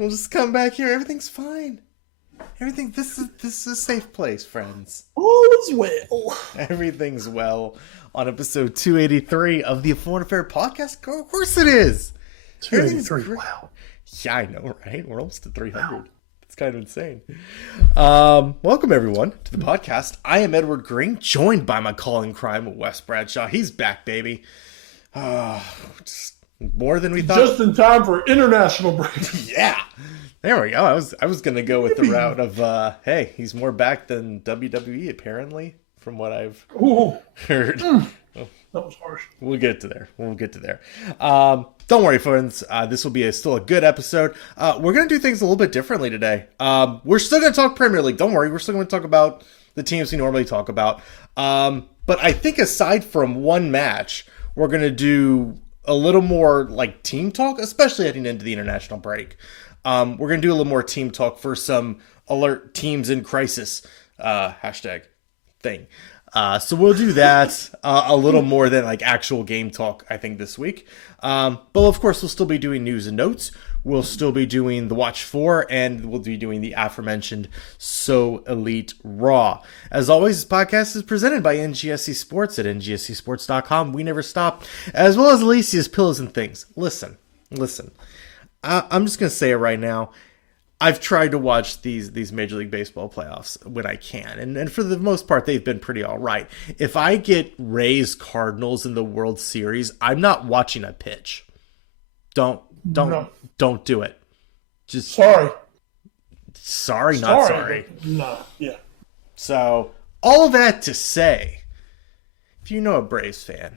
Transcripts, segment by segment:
We'll just come back here. Everything's fine. This is a safe place, friends. All is well. Everything's well on episode 283 of the Foreign Affair podcast. Of course it is. 283. Wow. Yeah, I know, right? We're almost at 300. Wow. It's kind of insane. Welcome, everyone, to the podcast. I am Edward Green, joined by my calling crime, Wes Bradshaw. He's back, baby. Just more than we thought. Just in time for international break. Yeah. There we go. I was going to go with the route of, hey, he's more back than WWE, apparently, from what I've heard. That was harsh. We'll get to there. Don't worry, friends. This will be still a good episode. We're going to do things a little bit differently today. We're still going to talk Premier League. Don't worry. We're still going to talk about the teams we normally talk about. But I think aside from one match, we're going to do a little more like team talk, especially heading into the international break. We're going to do a little more team talk for some alert teams in crisis hashtag thing. So we'll do that a little more than like actual game talk, I think, this week. But of course, we'll still be doing news and notes. We'll still be doing the Watch 4, and we'll be doing the aforementioned So Elite Raw. As always, this podcast is presented by NGSC Sports at ngscsports.com. We never stop. As well as Alicia's Pillows and Things. Listen. I'm just going to say it right now. I've tried to watch these Major League Baseball playoffs when I can. And for the most part, they've been pretty all right. If I get Rays Cardinals in the World Series, I'm not watching a pitch. Don't do it. Just sorry, not sorry. No, yeah. So all that to say, if you know a Braves fan,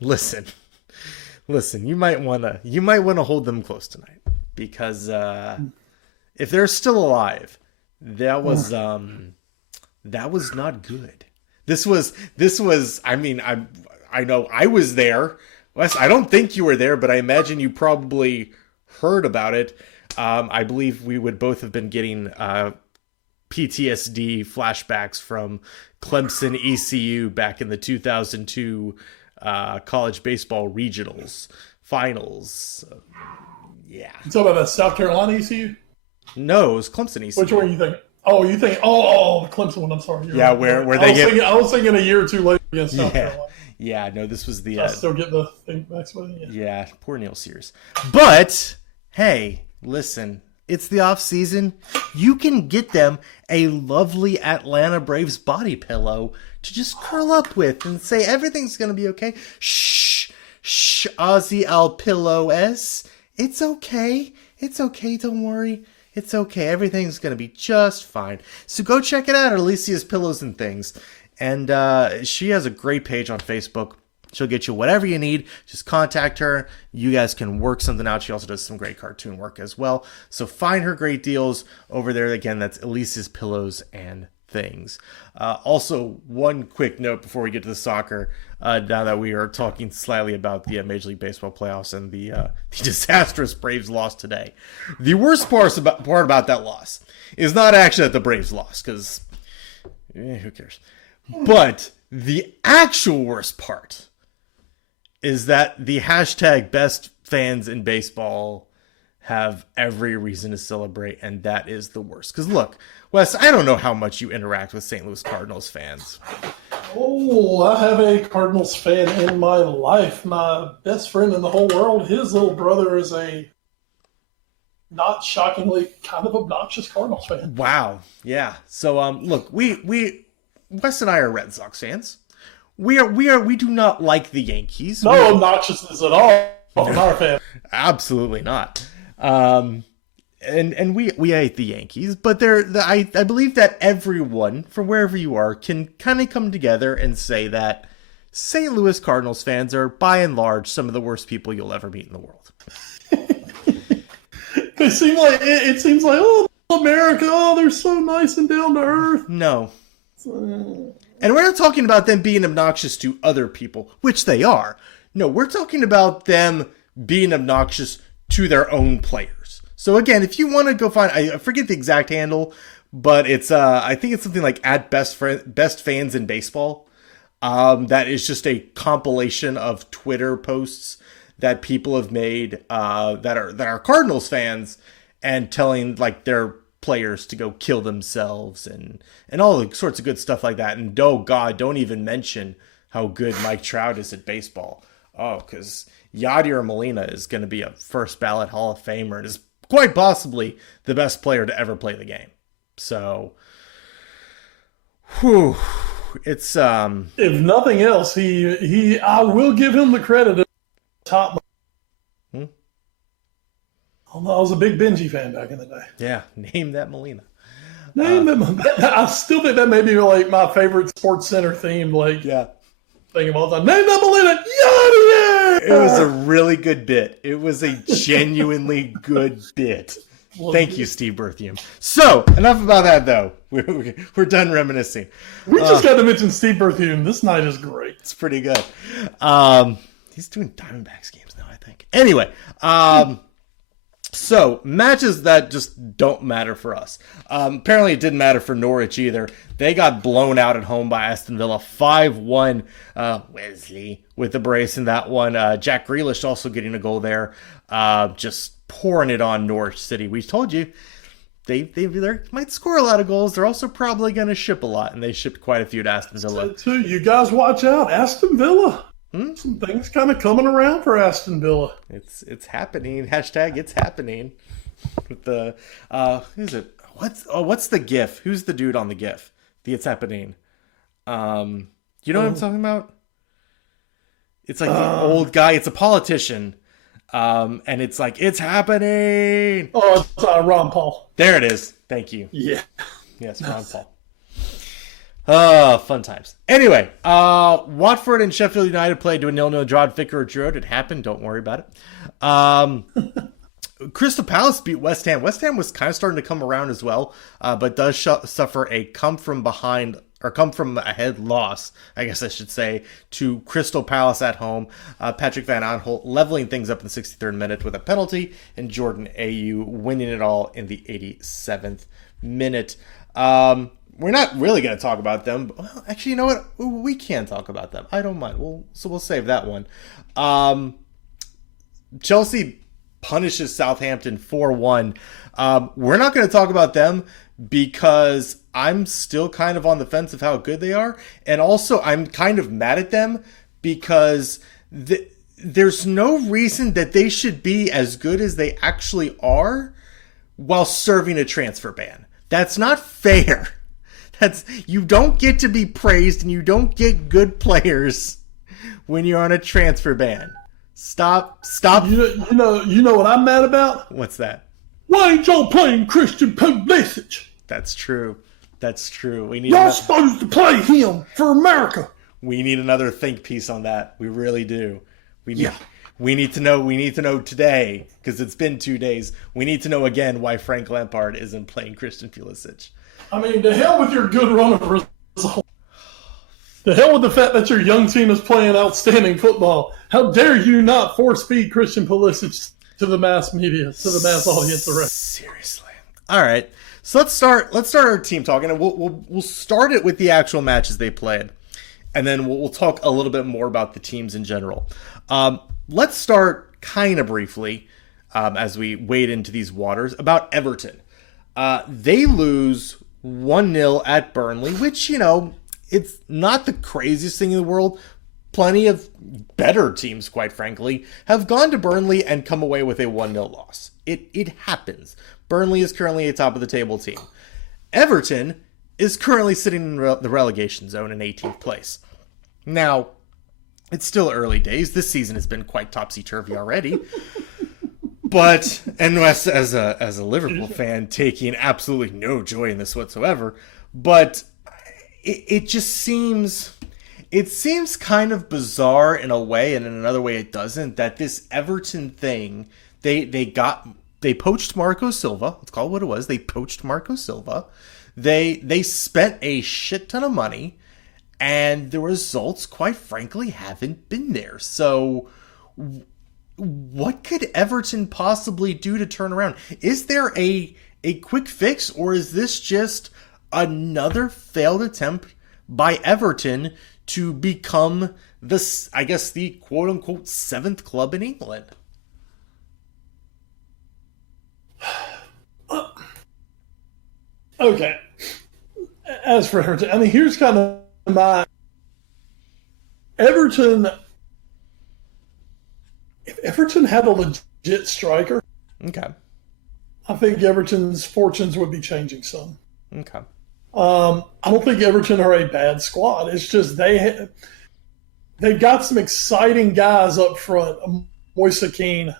listen, you might wanna hold them close tonight, because if they're still alive, that was not good. This was. I mean, I know I was there. Wes, I don't think you were there, but I imagine you probably heard about it. I believe we would both have been getting PTSD flashbacks from Clemson ECU back in the 2002 college baseball regionals finals. Yeah. You talking about that South Carolina ECU? No, it was Clemson ECU. Which one you think? Oh, you think? Oh, the Clemson one. I'm sorry. Yeah, right. where they get. I was thinking a year or two later against South Carolina. Yeah, no, this was the... I still get the thing back with it. Yeah, poor Neil Sears. But, hey, listen, it's the off season. You can get them a lovely Atlanta Braves body pillow to just curl up with and say everything's going to be okay. Shh, Ozzy Alpillow-S. It's okay. It's okay, don't worry. It's okay. Everything's going to be just fine. So go check it out at Alicia's Pillows and Things. And she has a great page on Facebook. She'll get you whatever you need. Just contact her. You guys can work something out. She also does some great cartoon work as well. So find her great deals over there. Again, that's Alicia's Pillows and Things. Also, one quick note before we get to the soccer, now that we are talking slightly about the Major League Baseball playoffs and the disastrous Braves loss today. The worst part about that loss is not actually that the Braves lost, because who cares? But the actual worst part is that the hashtag best fans in baseball have every reason to celebrate, and that is the worst. Because look, Wes, I don't know how much you interact with St. Louis Cardinals fans. Oh, I have a Cardinals fan in my life. My best friend in the whole world. His little brother is a, not shockingly, kind of obnoxious Cardinals fan. Wow. Yeah. So look, Wes and I are Red Sox fans. We do not like the Yankees. No obnoxiousness at all from our fan. Absolutely not. And we hate the Yankees, but I believe that everyone from wherever you are can kind of come together and say that St. Louis Cardinals fans are by and large some of the worst people you'll ever meet in the world. It seems like America, they're so nice and down to earth. No. And we're not talking about them being obnoxious to other people, which they are. No, we're talking about them being obnoxious to their own players. So again, if you want to go find, I forget the exact handle, but it's I think it's something like at best fans in baseball. That is just a compilation of Twitter posts that people have made that are Cardinals fans and telling like their players to go kill themselves and all the sorts of good stuff like that. And oh God, don't even mention how good Mike Trout is at baseball. Oh, because Yadier Molina is going to be a first ballot Hall of Famer and is quite possibly the best player to ever play the game. So, whew, it's if nothing else, I will give him the credit of top. I was a big Benji fan back in the day. Yeah, name that Molina. I still think that may be like my favorite Sports Center theme. Like, yeah. Thing of all time. Name that Molina. Yadier! It was a really good bit. It was a genuinely good bit. Thank you, Steve Berthium. So, enough about that, though. We're done reminiscing. We just got to mention Steve Berthium. This night is great. It's pretty good. He's doing Diamondbacks games now, I think. Anyway, so matches that just don't matter for us. Apparently, it didn't matter for Norwich either. They got blown out at home by Aston Villa, 5-1. Wesley with the brace in that one. Jack Grealish also getting a goal there. Just pouring it on Norwich City. We told you they might score a lot of goals. They're also probably going to ship a lot, and they shipped quite a few to Aston Villa. Too. You guys watch out, Aston Villa. Some things kind of coming around for Aston Villa. It's happening. Hashtag it's happening. With the who's it? What's the GIF? Who's the dude on the GIF? The it's happening. You know what I'm talking about? It's like the old guy. It's a politician. And it's like, it's happening. Oh, it's Ron Paul. There it is. Thank you. Yeah. Yes, Ron Paul. Fun times. Anyway, Watford and Sheffield United played to a 0-0 draw at Vicarage Road. It happened. Don't worry about it. Crystal Palace beat West Ham. West Ham was kind of starting to come around as well, but does suffer a come from ahead loss, I guess I should say, to Crystal Palace at home. Patrick Van Aanholt leveling things up in the 63rd minute with a penalty, and Jordan Ayew winning it all in the 87th minute. We're not really going to talk about them. Well, actually, you know what? We can talk about them. I don't mind. We'll save that one. Chelsea punishes Southampton 4-1. We're not going to talk about them because I'm still kind of on the fence of how good they are. And also, I'm kind of mad at them because there's no reason that they should be as good as they actually are while serving a transfer ban. That's not fair. You don't get to be praised and you don't get good players when you're on a transfer ban. Stop. You know what I'm mad about? What's that? Why ain't y'all playing Christian Pulisic? That's true. Y'all supposed to play him for America. We need another think piece on that. We really do. We need to know today, because it's been 2 days. We need to know again why Frank Lampard isn't playing Christian Pulisic. I mean, to hell with your good run of results. To hell with the fact that your young team is playing outstanding football. How dare you not force-feed Christian Pulisic to the mass media, to the mass audience? Seriously. All right. So let's start our team talking, and we'll start it with the actual matches they played, and then we'll talk a little bit more about the teams in general. Let's start kind of briefly, as we wade into these waters, about Everton. They lose 1-0 at Burnley, which, it's not the craziest thing in the world. Plenty of better teams, quite frankly, have gone to Burnley and come away with a 1-0 loss. It happens. Burnley is currently a top-of-the-table team. Everton is currently sitting in the relegation zone in 18th place. Now, it's still early days. This season has been quite topsy-turvy already. But, and as a Liverpool fan, taking absolutely no joy in this whatsoever, but it just seems kind of bizarre in a way, and in another way it doesn't, that this Everton thing, they poached Marco Silva. Let's call it what it was. They poached Marco Silva. They spent a shit ton of money, and the results, quite frankly, haven't been there. So what could Everton possibly do to turn around? Is there a quick fix, or is this just another failed attempt by Everton to become this, I guess, the quote unquote 7th club in England. Okay. As for Everton, I mean, here's kind of my Everton. If Everton had a legit striker, Okay. I think Everton's fortunes would be changing some. Okay. I don't think Everton are a bad squad. It's just they've got some exciting guys up front. Moise Keane,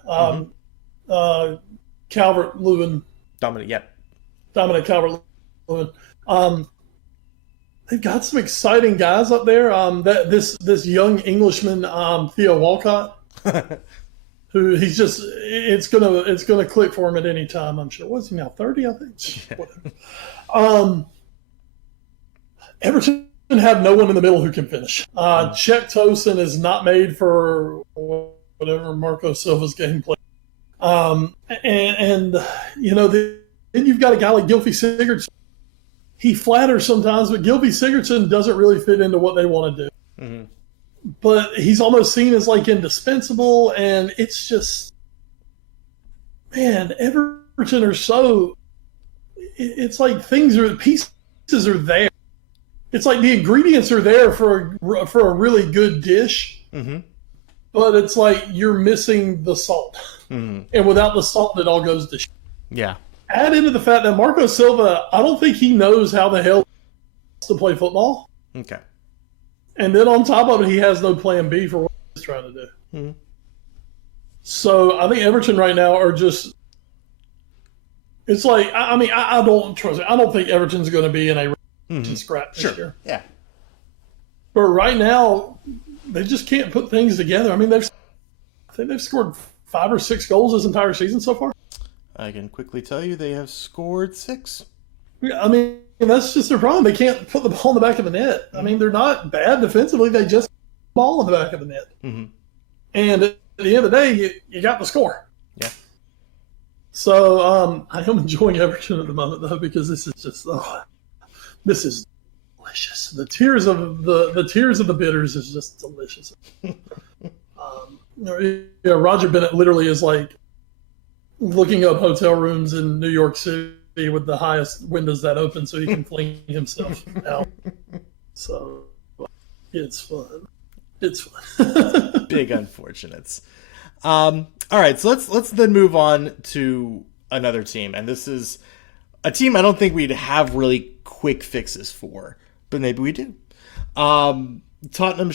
Calvert-Lewin. Dominic Calvert-Lewin. They've got some exciting guys up there. This young Englishman, Theo Walcott, who it's gonna click for him at any time. I'm sure. What's he now? 30, I think. Whatever. Everton have no one in the middle who can finish. Czech Tosin is not made for whatever Marco Silva's gameplay. And then you've got a guy like Gylfi Sigurdsson. He flatters sometimes, but Gylfi Sigurdsson doesn't really fit into what they want to do. Mm-hmm. But he's almost seen as like indispensable, and it's just, man, Everton are so. It's like pieces are there. It's like the ingredients are there for a really good dish, but it's like you're missing the salt, and without the salt, it all goes to shit. Yeah. Add into the fact that Marco Silva, I don't think he knows how the hell to play football. Okay. And then on top of it, he has no plan B for what he's trying to do. Mm-hmm. So I think Everton right now are just. It's like, I mean, I don't trust it. I don't think Everton's going to be in a scrap this year. Yeah. But right now, they just can't put things together. I mean, I think they've scored 5 or 6 goals this entire season so far. I can quickly tell you they have scored 6. Yeah, I mean, that's just their problem. They can't put the ball in the back of the net. I mean, they're not bad defensively. They just put the ball in the back of the net. Mm-hmm. And at the end of the day, you got the score. Yeah. So I am enjoying Everton at the moment, though, because this is just this is delicious. The tears of the bitters is just delicious. Roger Bennett literally is like looking up hotel rooms in New York City with the highest windows that open so he can fling himself out. So it's fun. It's fun. Big unfortunates. All right, so let's then move on to another team, and this is a team I don't think we'd have really quick fixes for, but maybe we do. Tottenham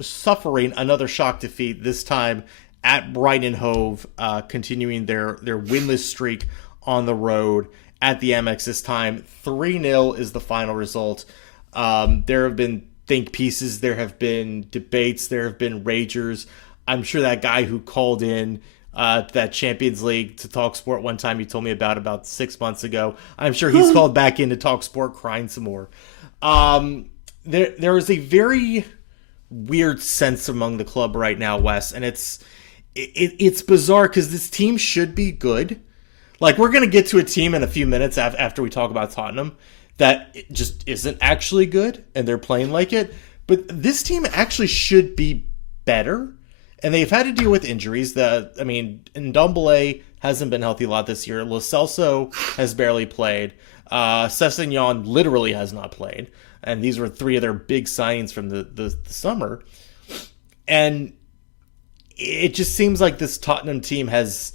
suffering another shock defeat, this time at Brighton Hove, continuing their winless streak on the road at the Amex this time. 3-0 is the final result. There have been think pieces, there have been debates, there have been ragers. I'm sure that guy who called in that Champions League to TalkSport one time, he told me about 6 months ago, I'm sure he's called back into TalkSport crying some more. There is a very weird sense among the club right now, Wes, and it's bizarre because this team should be good. Like, we're going to get to a team in a few minutes after we talk about Tottenham that just isn't actually good, and they're playing like it. But this team actually should be better, and they've had to deal with injuries. Ndombele hasn't been healthy a lot this year. Lo Celso has barely played. Sessegnon literally has not played. And these were 3 of their big signings from the summer. And it just seems like this Tottenham team has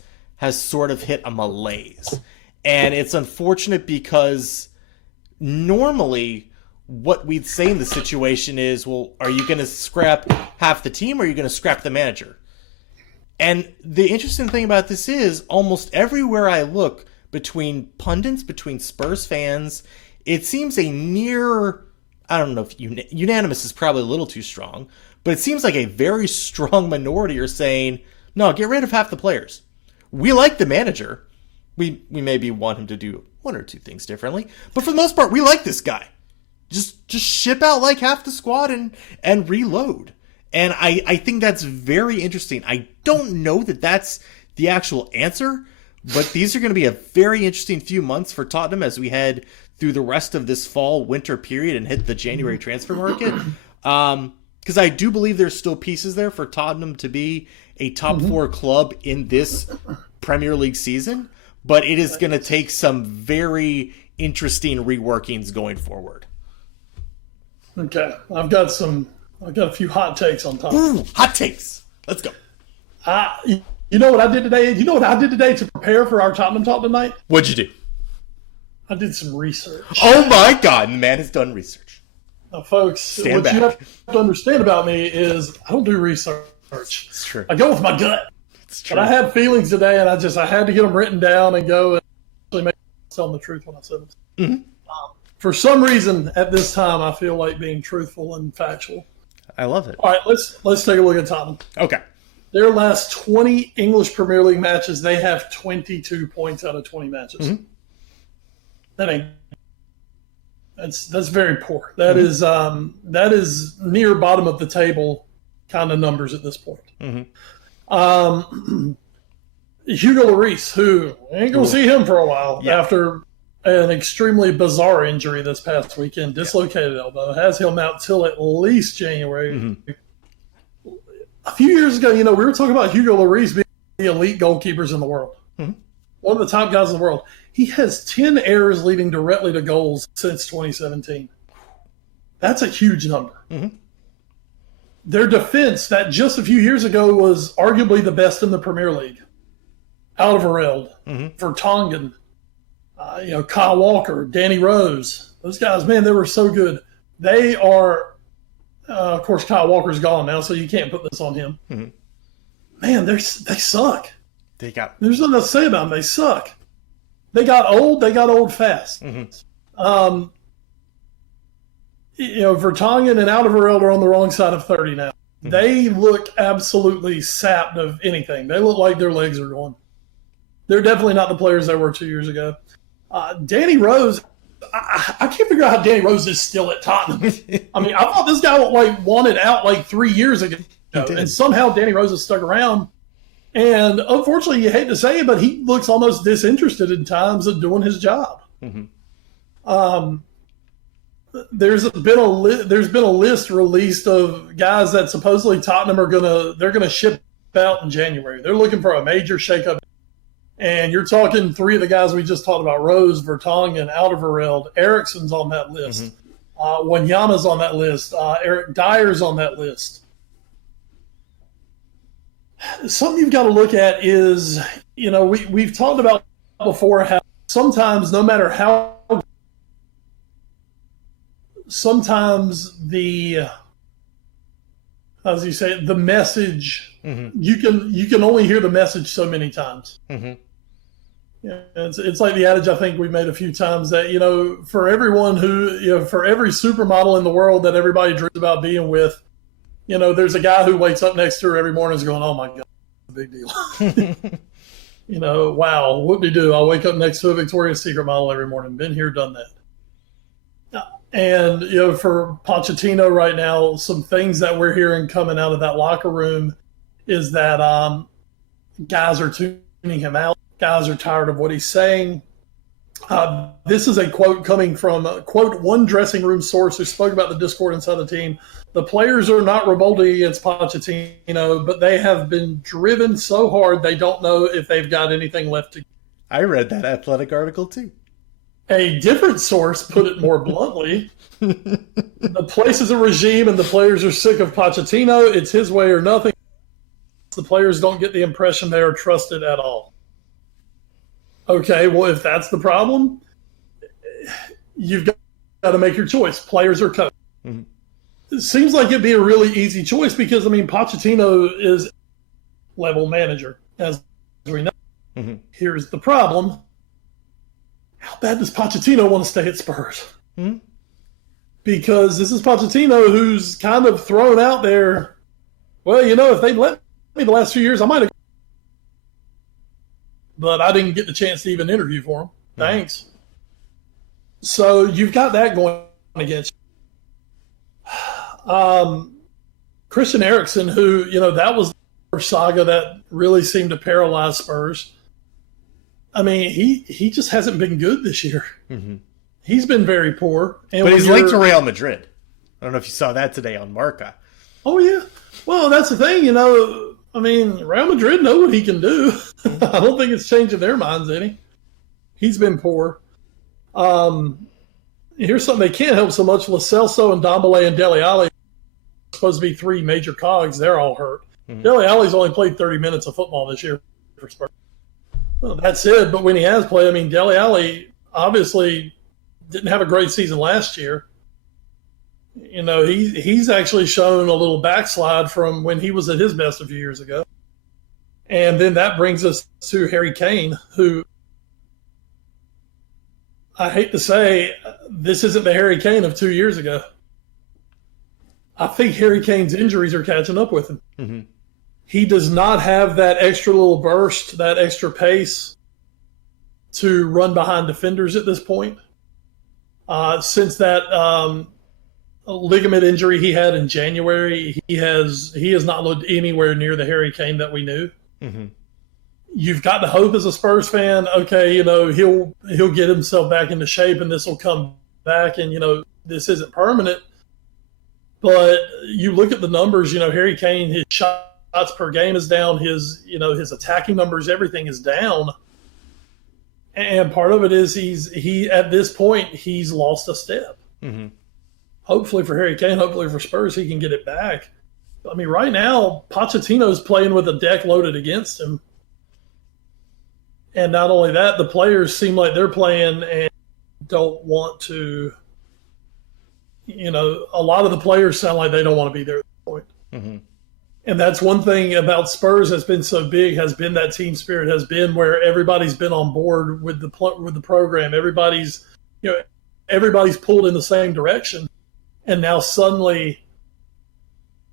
sort of hit a malaise. And it's unfortunate because normally what we'd say in the situation is, well, are you going to scrap half the team or are you going to scrap the manager? And the interesting thing about this is almost everywhere I look, between pundits, between Spurs fans, it seems a near, I don't know if unanimous is probably a little too strong, but it seems like a very strong minority are saying, no, get rid of half the players. We like the manager. We maybe want him to do 1 or 2 things differently, but for the most part, we like this guy. Just ship out like half the squad and reload. And I think that's very interesting. I don't know that that's the actual answer, but these are going to be a very interesting few months for Tottenham as we head through the rest of this fall-winter period and hit the January transfer market. Because I do believe there's still pieces there for Tottenham to be a top four club in this Premier League season, but it is going to take some very interesting reworkings going forward. Okay, I've got a few hot takes on Tottenham. Ooh, hot takes. Let's go. You know what I did today? You know what I did today to prepare for our Tottenham talk tonight? What'd you do? I did some research. Oh my God, the man has done research. Now, folks, what you have to understand about me is I don't do research. It's true. I go with my gut. It's true. But I had feelings today, and I had to get them written down and go and actually make tell them the truth when I said them. For some reason, at this time, I feel like being truthful and factual. I love it. All right, let's take a look at Tottenham. Okay. Their last 20 English Premier League matches, they have 22 points out of 20 matches. That's very poor. That is near bottom of the table kind of numbers at this point. Hugo Lloris, who ain't gonna see him for a while after an extremely bizarre injury this past weekend, dislocated elbow, has him out till at least January. A few years ago, we were talking about Hugo Lloris being the elite goalkeepers in the world. One of the top guys in the world. He has 10 errors leading directly to goals since 2017. That's a huge number. Their defense, that just a few years ago was arguably the best in the Premier League. Alderweireld, Vertonghen, Kyle Walker, Danny Rose. Those guys, man, they were so good. They are, of course, Kyle Walker's gone now, so you can't put this on him. Man, they suck. There's nothing to say about them. They suck. They got old fast. Vertonghen and Alderweireld are on the wrong side of 30 now. They look absolutely sapped of anything. They look like their legs are gone. They're definitely not the players they were 2 years ago. Danny Rose, I can't figure out how Danny Rose is still at Tottenham. I mean, I thought this guy wanted out 3 years ago, and somehow Danny Rose has stuck around. And unfortunately, you hate to say it, but he looks almost disinterested in times of doing his job. There's been a list released of guys that supposedly Tottenham they're gonna ship out in January. They're looking for a major shakeup, and you're talking 3 of the guys we just talked about: Rose, Vertonghen, Alderweireld. Eriksen's on that list. Wanyama's on that list. Eric Dyer's on that list. Something you've got to look at is, we've talked about before how sometimes, no matter how, sometimes the message, you can only hear the message so many times. It's like the adage I think we've made a few times that, for everyone for every supermodel in the world that everybody dreams about being with, there's a guy who wakes up next to her every morning and is going, oh my God, it's a big deal. Wow, whoop-de-doo. I wake up next to a Victoria's Secret model every morning. Been here, done that. And, for Pochettino right now, some things that we're hearing coming out of that locker room is that guys are tuning him out. Guys are tired of what he's saying. This is a quote coming from, quote, one dressing room source who spoke about the discord inside the team. The players are not revolting against Pochettino, but they have been driven so hard they don't know if they've got anything left to give. I read that Athletic article too. A different source put it more bluntly. The place is a regime and the players are sick of Pochettino. It's his way or nothing. The players don't get the impression they are trusted at all. Okay, well, if that's the problem, you've got to make your choice. Players or coach. It seems like it'd be a really easy choice because, Pochettino is level manager, as we know. Here's the problem. How bad does Pochettino want to stay at Spurs? Because this is Pochettino who's kind of thrown out there, well, if they'd let me the last few years, I might have. But I didn't get the chance to even interview for him. Thanks. So you've got that going against you. Christian Eriksen, who, that was the saga that really seemed to paralyze Spurs. He just hasn't been good this year. He's been very poor. But he's linked to Real Madrid. I don't know if you saw that today on Marca. Oh yeah. Well, that's the thing, I mean, Real Madrid know what he can do. I don't think it's changing their minds any. He's been poor. Here's something they can't help so much. Lo Celso and Dembele and Dele Alli are supposed to be three major cogs. They're all hurt. Dele Alli's only played 30 minutes of football this year for Spurs. Well, that's it. But when he has played, I mean, Dele Alli obviously didn't have a great season last year. He's actually shown a little backslide from when he was at his best a few years ago. And then that brings us to Harry Kane, who I hate to say, this isn't the Harry Kane of 2 years ago. I think Harry Kane's injuries are catching up with him. Mm-hmm. He does not have that extra little burst, that extra pace to run behind defenders at this point. Since that ligament injury he had in January, he has not looked anywhere near the Harry Kane that we knew. Mm-hmm. You've got to hope as a Spurs fan, okay, he'll get himself back into shape and this will come back, and this isn't permanent. But you look at the numbers, Harry Kane, his shots per game is down, his attacking numbers, everything is down. And part of it is he at this point he's lost a step. Mm-hmm. Hopefully for Harry Kane, hopefully for Spurs, he can get it back. I mean, right now, Pochettino's playing with a deck loaded against him. And not only that, the players seem like they're playing and don't want to, a lot of the players sound like they don't want to be there at this point. Mm-hmm. And that's one thing about Spurs that's been so big, has been that team spirit, has been where everybody's been on board with the program. Everybody's pulled in the same direction. And now suddenly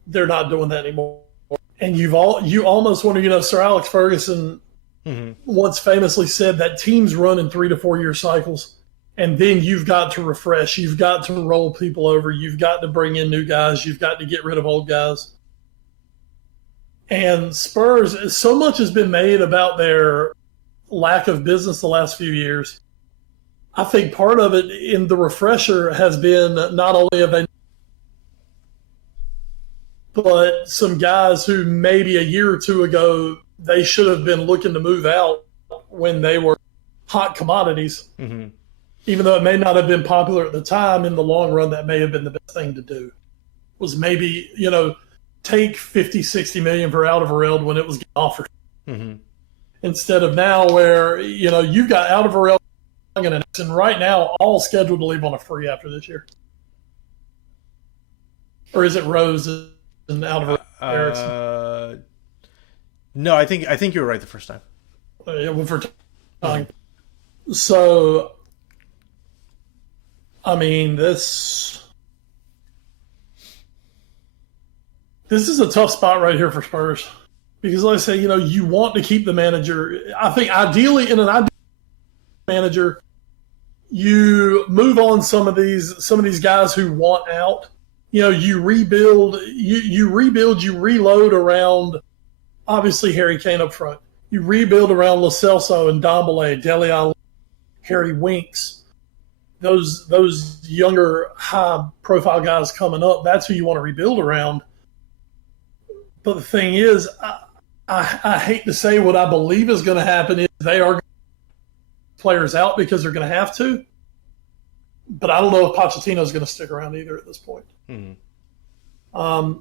they're not doing that anymore. And you almost wonder, Sir Alex Ferguson once famously said that teams run in 3 to 4 year cycles, and then you've got to refresh. You've got to roll people over. You've got to bring in new guys. You've got to get rid of old guys. And Spurs, so much has been made about their lack of business the last few years. I think part of it in the refresher has been not only have they, but some guys who maybe a year or two ago they should have been looking to move out when they were hot commodities. Mm-hmm. Even though it may not have been popular at the time, in the long run, that may have been the best thing to do. Was maybe, take 50, 60 million for Alderweireld when it was getting offered. Mm-hmm. Instead of now where, you've got Alderweireld and right now all scheduled to leave on a free after this year. Or is it Rose and Alderweireld? No, I think you were right the first time. For time. So, I mean, this is a tough spot right here for Spurs. Because like I say, you want to keep the manager. I think ideally, in an ideal manager, you move on some of these guys who want out. You rebuild, you reload around, obviously, Harry Kane up front. You rebuild around Lo Celso and Dembele, Dele Alli, Harry Winks. Those younger, high-profile guys coming up, that's who you want to rebuild around. But the thing is, I hate to say what I believe is going to happen is they are going to players out because they're going to have to. But I don't know if Pochettino is going to stick around either at this point. Mm-hmm.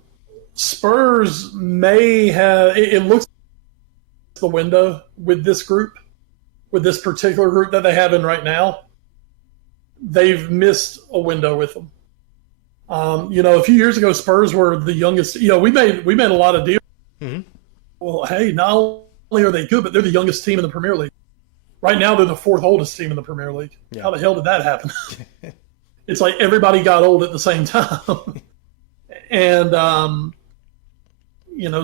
Spurs may have – it looks like the window with this group, with this particular group that they have in right now. They've missed a window with them. A few years ago, Spurs were the youngest. We made a lot of deals. Mm-hmm. Well, hey, not only are they good, but they're the youngest team in the Premier League. Right now, they're the fourth oldest team in the Premier League. Yeah. How the hell did that happen? It's like everybody got old at the same time. And,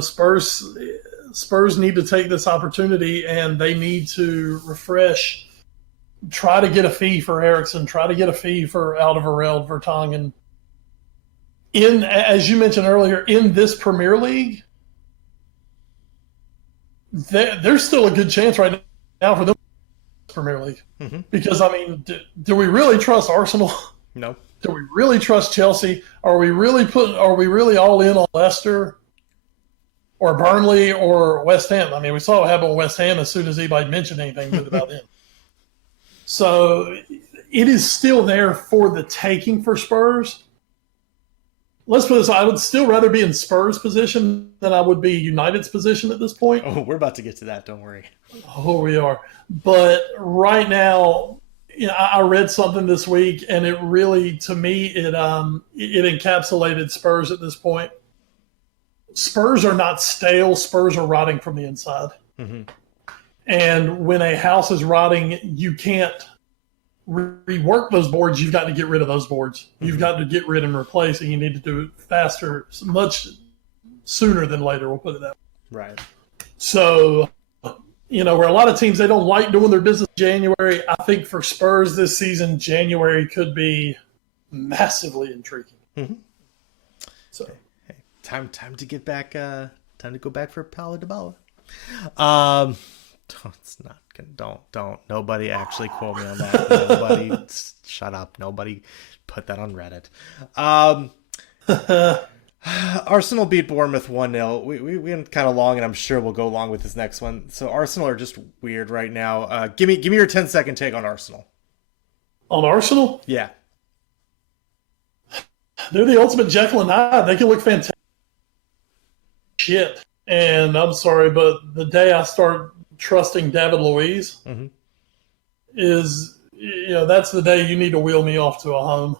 Spurs need to take this opportunity, and they need to refresh, try to get a fee for Eriksen, try to get a fee for Alderweireld, Vertonghen. As you mentioned earlier, in this Premier League, there's still a good chance right now for them Premier League. Mm-hmm. Because, I mean, do we really trust Arsenal? No. Do we really trust Chelsea? Are we really all in on Leicester or Burnley or West Ham? I mean, we saw what happened with West Ham as soon as anybody mentioned anything good about them. So it is still there for the taking for Spurs. Let's put this, I would still rather be in Spurs' position than I would be United's position at this point. Oh, we're about to get to that. Don't worry. Oh, we are. But right now, I read something this week, and it really, to me, it encapsulated Spurs at this point. Spurs are not stale. Spurs are rotting from the inside. Mm-hmm. And when a house is rotting, you can't rework those boards. You've got to get rid of those boards. Mm-hmm. You've got to get rid and replace, and you need to do it faster, much sooner than later. We'll put it that way. Right. So, where a lot of teams, they don't like doing their business in January. I think for Spurs this season, January could be massively intriguing. Mm-hmm. So, hey, time to get back. Time to go back for Paulo Dybala. Don't. Nobody actually quote me on that. Nobody, shut up. Nobody put that on Reddit. Arsenal beat Bournemouth 1-0. We went kind of long, and I'm sure we'll go along with this next one. So Arsenal are just weird right now. Give me your 10-second take on Arsenal. On Arsenal? Yeah. They're the ultimate Jekyll and Hyde. They can look fantastic. Shit. And I'm sorry, but the day I start trusting David Luiz is, that's the day you need to wheel me off to a home.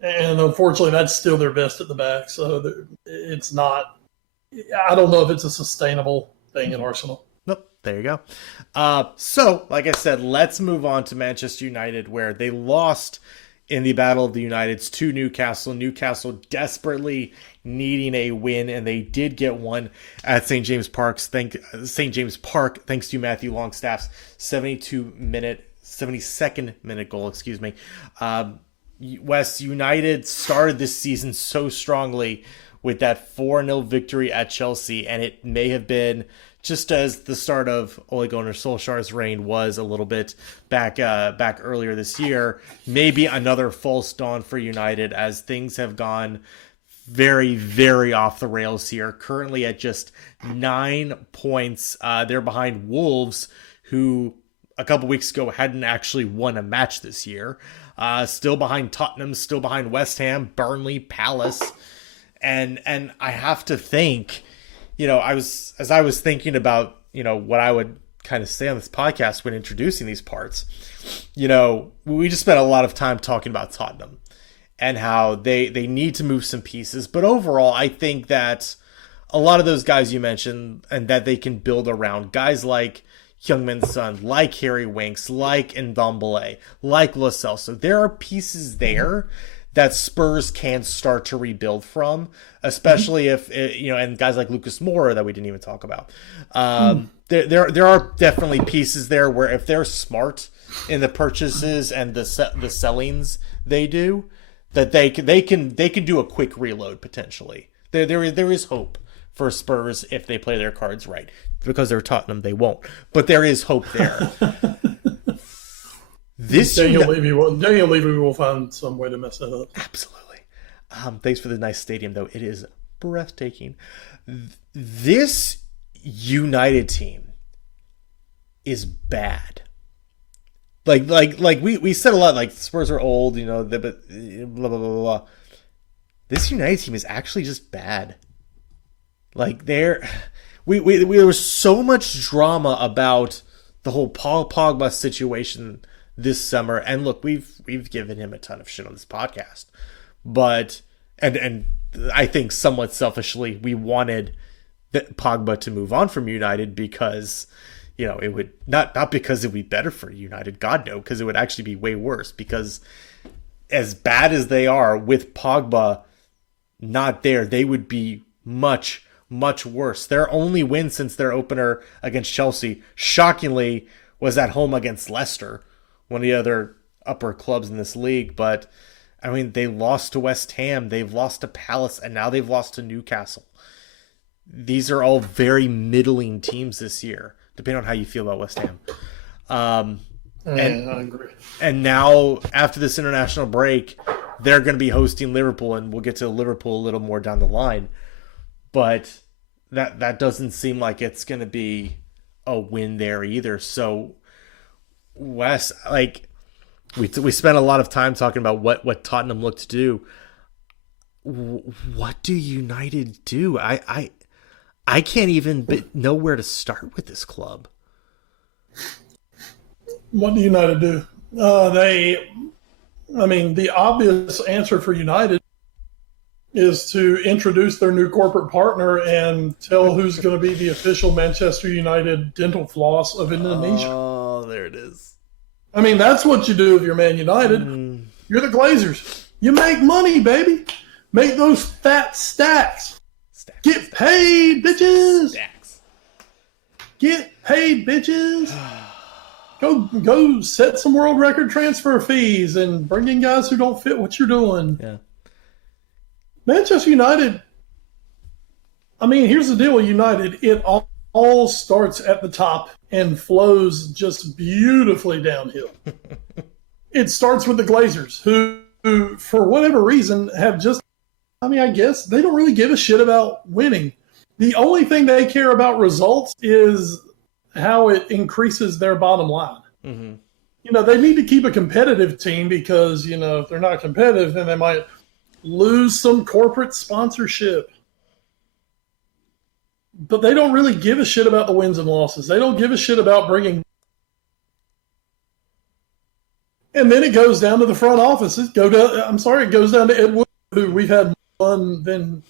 And unfortunately, that's still their best at the back. So it's not, I don't know if it's a sustainable thing in Arsenal. Nope. There you go. So, like I said, let's move on to Manchester United, where they lost in the Battle of the Uniteds to Newcastle. Newcastle desperately needing a win, and they did get one at St. James Park, thanks to Matthew Longstaff's 72nd minute goal, West United started this season so strongly with that 4-0 victory at Chelsea, and it may have been just as the start of Ole Gunnar Solskjaer's reign was a little bit back earlier this year, maybe another false dawn for United as things have gone very, very off the rails here. Currently at just 9 points. They're behind Wolves, who a couple weeks ago hadn't actually won a match this year. Still behind Tottenham, still behind West Ham, Burnley, Palace. And I have to think, I was thinking about, what I would kind of say on this podcast when introducing these parts. We just spent a lot of time talking about Tottenham and how they need to move some pieces. But overall, I think that a lot of those guys you mentioned and that they can build around, guys like Heung-min Son, like Harry Winks, like Ndombele, like Lo Celso. There are pieces there that Spurs can start to rebuild from, especially if, and guys like Lucas Moura that we didn't even talk about. There are definitely pieces there where if they're smart in the purchases and the sellings they do, that they can do a quick reload potentially. There is hope for Spurs if they play their cards right. Because they're Tottenham, they won't. But there is hope there. Daniel Levy will find some way to mess that up. Absolutely. Thanks for the nice stadium, though. It is breathtaking. This United team is bad. Like we said a lot. Like Spurs are old, but blah blah blah blah. This United team is actually just bad. Like there was so much drama about the whole Paul Pogba situation this summer, and look, we've given him a ton of shit on this podcast, but and I think somewhat selfishly we wanted Pogba to move on from United because it would not because it would be better for United, God no, because it would actually be way worse, because as bad as they are with Pogba not there, they would be much worse. Their only win since their opener against Chelsea, shockingly, was at home against Leicester, one of the other upper clubs in this league. But, I mean, they lost to West Ham, they've lost to Palace, and now they've lost to Newcastle. These are all very middling teams this year, depending on how you feel about West Ham. I agree. And now, after this international break, they're going to be hosting Liverpool, and we'll get to Liverpool a little more down the line. But that doesn't seem like it's going to be a win there either. So, Wes, like, we spent a lot of time talking about what Tottenham looked to do. What do United do? I can't even know where to start with this club. What do United do? The obvious answer for United is to introduce their new corporate partner and tell who's going to be the official Manchester United dental floss of Indonesia. Oh, there it is. I mean, that's what you do if you're Man United. You're the Glazers. You make money, baby. Make those fat stacks. Get paid, bitches. Stacks. Get paid, bitches. Go set some world record transfer fees and bring in guys who don't fit what you're doing. Yeah. Manchester United, I mean, here's the deal with United. It all starts at the top and flows just beautifully downhill. It starts with the Glazers, who, for whatever reason, have just, I guess they don't really give a shit about winning. The only thing they care about results is how it increases their bottom line. Mm-hmm. They need to keep a competitive team because, if they're not competitive, then they might lose some corporate sponsorship. But they don't really give a shit about the wins and losses. They don't give a shit about bringing. And then it goes down to the front office. It goes down to Ed Wood, who we've had more fun than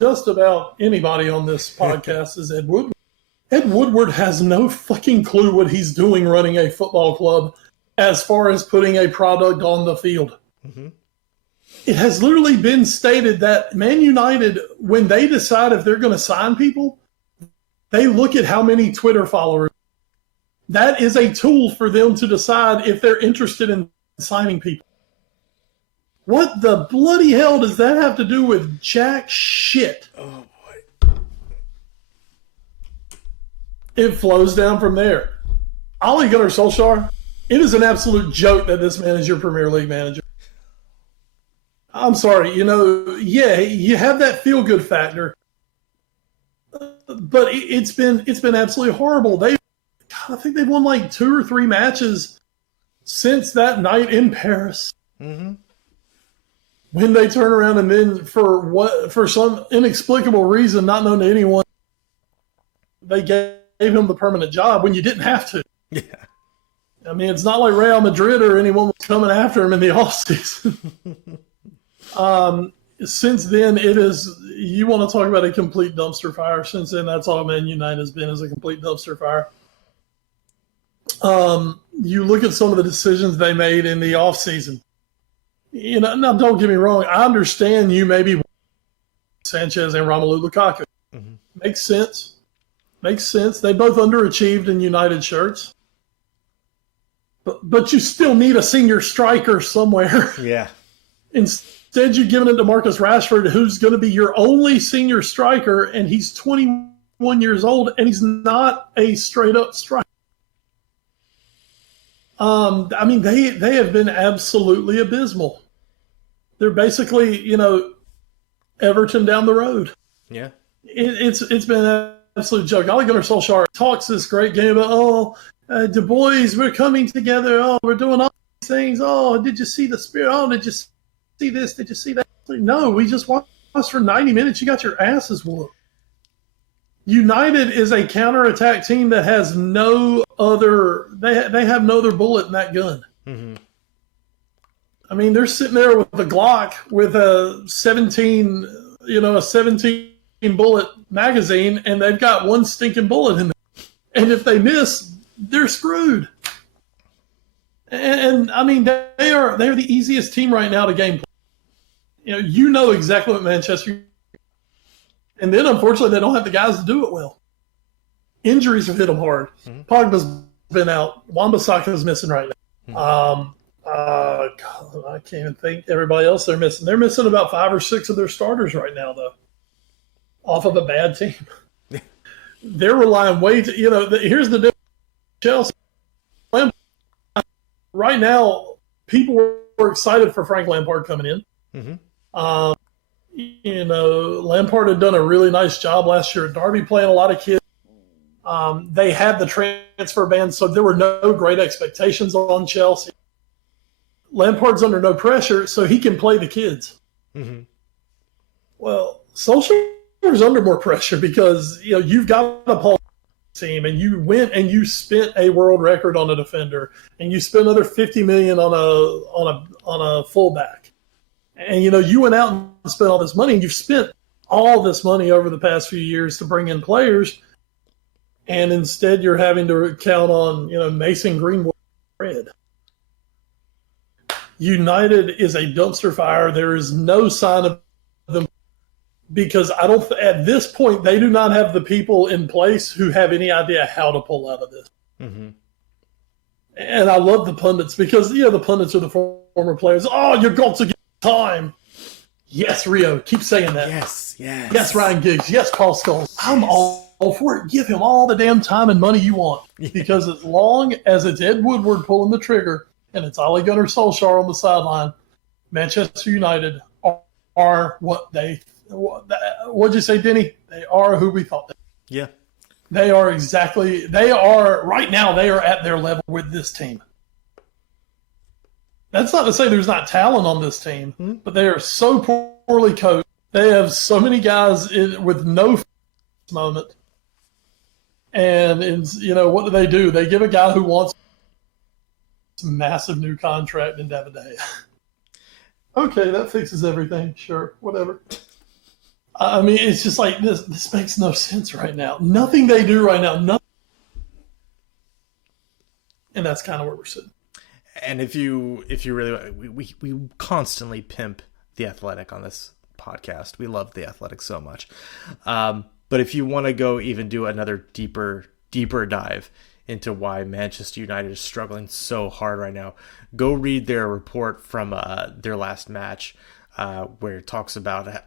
just about anybody on this podcast is Ed Woodward. Ed Woodward has no fucking clue what he's doing running a football club as far as putting a product on the field. Mm-hmm. It has literally been stated that Man United, when they decide if they're going to sign people, they look at how many Twitter followers. That is a tool for them to decide if they're interested in signing people. What the bloody hell does that have to do with jack shit? Oh, boy. It flows down from there. Ole Gunnar Solskjaer, it is an absolute joke that this man is your Premier League manager. I'm sorry, you have that feel-good factor, but it's been absolutely horrible. I think they've won like 2 or 3 matches since that night in Paris. Mm-hmm. When they turn around and then for some inexplicable reason, not known to anyone, they gave him the permanent job when you didn't have to. Yeah. I mean, it's not like Real Madrid or anyone was coming after him in the offseason. Since then, you want to talk about a complete dumpster fire. Since then, that's all Man United has been, is a complete dumpster fire. You look at some of the decisions they made in the offseason. Now don't get me wrong. I understand you maybe Sanchez and Romelu Lukaku. Mm-hmm. Makes sense. They both underachieved in United shirts. But you still need a senior striker somewhere. Yeah. Instead, you're giving it to Marcus Rashford, who's going to be your only senior striker, and he's 21 years old, and he's not a straight-up striker. They have been absolutely abysmal. They're basically, Everton down the road. Yeah. It's been an absolute joke. Ole Gunnar Solskjaer talks this great game about, the boys, we're coming together. Oh, we're doing all these things. Oh, did you see the spirit? Oh, did you see this? Did you see that? No, we just watched for 90 minutes. You got your asses whooped. United is a counterattack team that has no other. They have no other bullet in that gun. Mm-hmm. I mean, they're sitting there with a Glock with a 17 bullet magazine, and they've got one stinking bullet in there. And if they miss, they're screwed. And I mean, they are the easiest team right now to game play. You know exactly what Manchester. And then, unfortunately, they don't have the guys to do it well. Injuries have hit them hard. Mm-hmm. Pogba's been out. Wan-Bissaka's missing right now. Mm-hmm. God, I can't even think everybody else they're missing. They're missing about 5 or 6 of their starters right now, though, off of a bad team. They're relying way too. Here's the difference. Chelsea, right now, people were excited for Frank Lampard coming in. Mm-hmm. Lampard had done a really nice job last year at Derby, playing a lot of kids. They had the transfer ban, so there were no great expectations on Chelsea. Lampard's under no pressure, so he can play the kids. Mm-hmm. Well, Solskjaer's under more pressure because you've got a Paul team, and you went and you spent a world record on a defender, and you spent another $50 million on a fullback, and you went out and spent all this money, and you've spent all this money over the past few years to bring in players, and instead you're having to count on Mason Greenwood. United is a dumpster fire. There is no sign of them because at this point they do not have the people in place who have any idea how to pull out of this. Mm-hmm. And I love the pundits because the pundits are the former players. Oh, you got to get time. Yes, Rio, keep saying that. Yes, Ryan Giggs. Yes, Paul Scholes. I'm all for it. Give him all the damn time and money you want because as long as it's Ed Woodward pulling the trigger and it's Ole Gunnar Solskjaer on the sideline, Manchester United are what'd you say, Denny? They are who we thought they were. Yeah. They are right now, they are at their level with this team. That's not to say there's not talent on this team, but they are so poorly coached. They have so many guys with no moment. And what do? They give a guy who wants a massive new contract in David. Okay, that fixes everything. Sure, whatever. I mean, it's just like this. This makes no sense right now. Nothing they do right now. Nothing. And that's kind of where we're sitting. And if you really, we constantly pimp The Athletic on this podcast. We love The Athletic so much. But if you want to go even do another deeper dive into why Manchester United is struggling so hard right now, go read their report from their last match where it talks about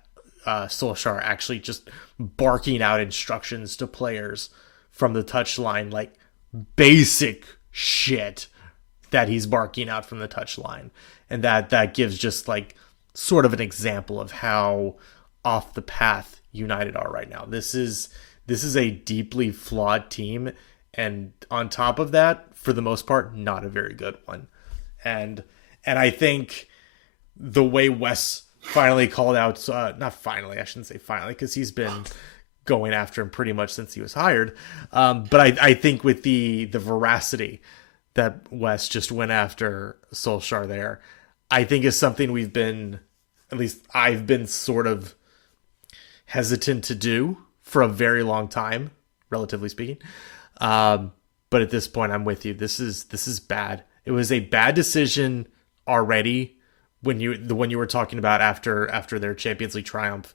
Solskjaer actually just barking out instructions to players from the touchline, like basic shit that he's barking out from the touchline. And that gives just like sort of an example of how off the path United are right now. This is a deeply flawed team, and on top of that, for the most part, not a very good one. And I think the way Wes finally called out, not finally, I shouldn't say finally, because he's been going after him pretty much since he was hired. But I think with the veracity that Wes just went after Solskjaer there, I think is something we've been, at least I've been sort of hesitant to do for a very long time, relatively speaking. But at this point, I'm with you. This is bad. It was a bad decision already when you were talking about after their Champions League triumph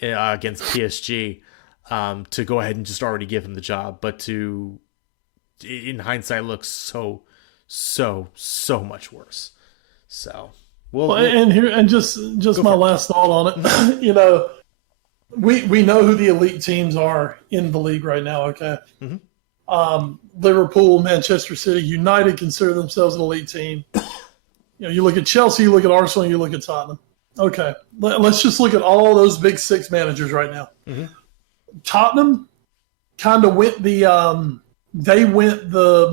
against PSG, to go ahead and just already give him the job, but to, in hindsight, look so much worse. So just my last thought on it. We know who the elite teams are in the league right now. Okay. Mm-hmm. Liverpool, Manchester City, United consider themselves an elite team. You look at Chelsea, you look at Arsenal, you look at Tottenham. Okay, let's just look at all those big six managers right now. Mm-hmm. Tottenham kind of went the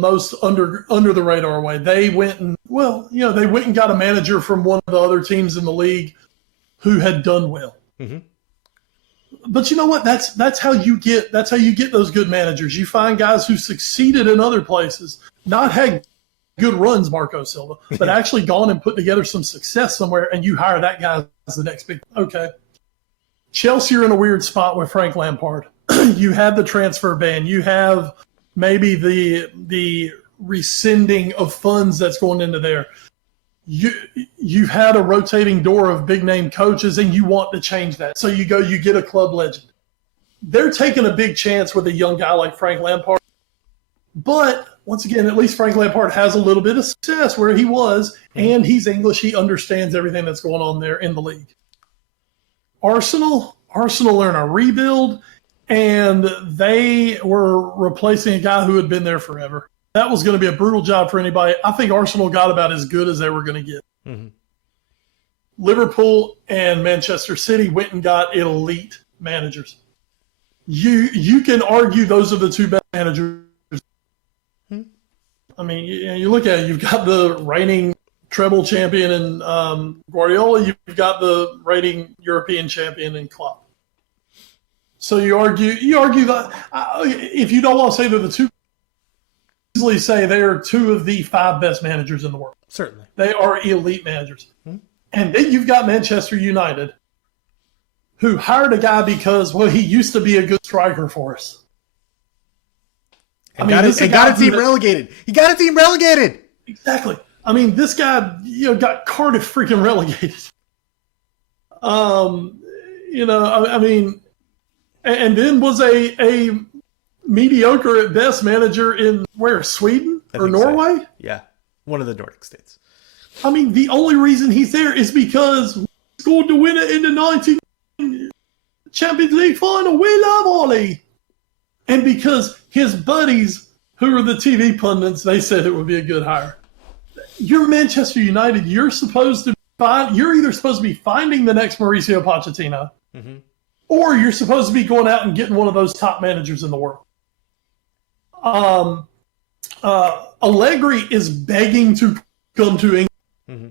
most under the radar way. They went and got a manager from one of the other teams in the league who had done well. Mm-hmm. But you know what? That's how you get those good managers. You find guys who succeeded in other places, not had good runs, Marco Silva, but actually gone and put together some success somewhere, and you hire that guy as the next big. Okay, Chelsea are in a weird spot with Frank Lampard. You have the transfer ban. You have maybe the rescinding of funds that's going into there. You've had a rotating door of big name coaches, and you want to change that. So you get a club legend. They're taking a big chance with a young guy like Frank Lampard. But once again, at least Frank Lampard has a little bit of success where he was, and he's English. He understands everything that's going on there in the league. Arsenal are in a rebuild, and they were replacing a guy who had been there forever. that was going to be a brutal job for anybody. I think Arsenal got about as good as they were going to get. Mm-hmm. Liverpool and Manchester City went and got elite managers. You can argue those are the two best managers. I mean, you look at it, you've got the reigning treble champion in Guardiola, you've got the reigning European champion in Klopp. So you argue that if you don't want to say they're the two, easily say they are two of the 5 best managers in the world. Certainly. They are elite managers. Mm-hmm. And then you've got Manchester United, who hired a guy because, well, he used to be a good striker for us. And got a team relegated. He got a team relegated. Exactly. I mean, this guy, got Cardiff freaking relegated. I mean, and then was a mediocre at best manager in where, Sweden or Norway? So. Yeah, one of the Nordic states. I mean, the only reason he's there is because we scored the winner in the 19 Champions League final. We love Ollie. And because his buddies, who are the TV pundits, they said it would be a good hire. You're Manchester United. You're either supposed to be finding the next Mauricio Pochettino, mm-hmm. or you're supposed to be going out and getting one of those top managers in the world. Allegri is begging to come to England. Mm-hmm.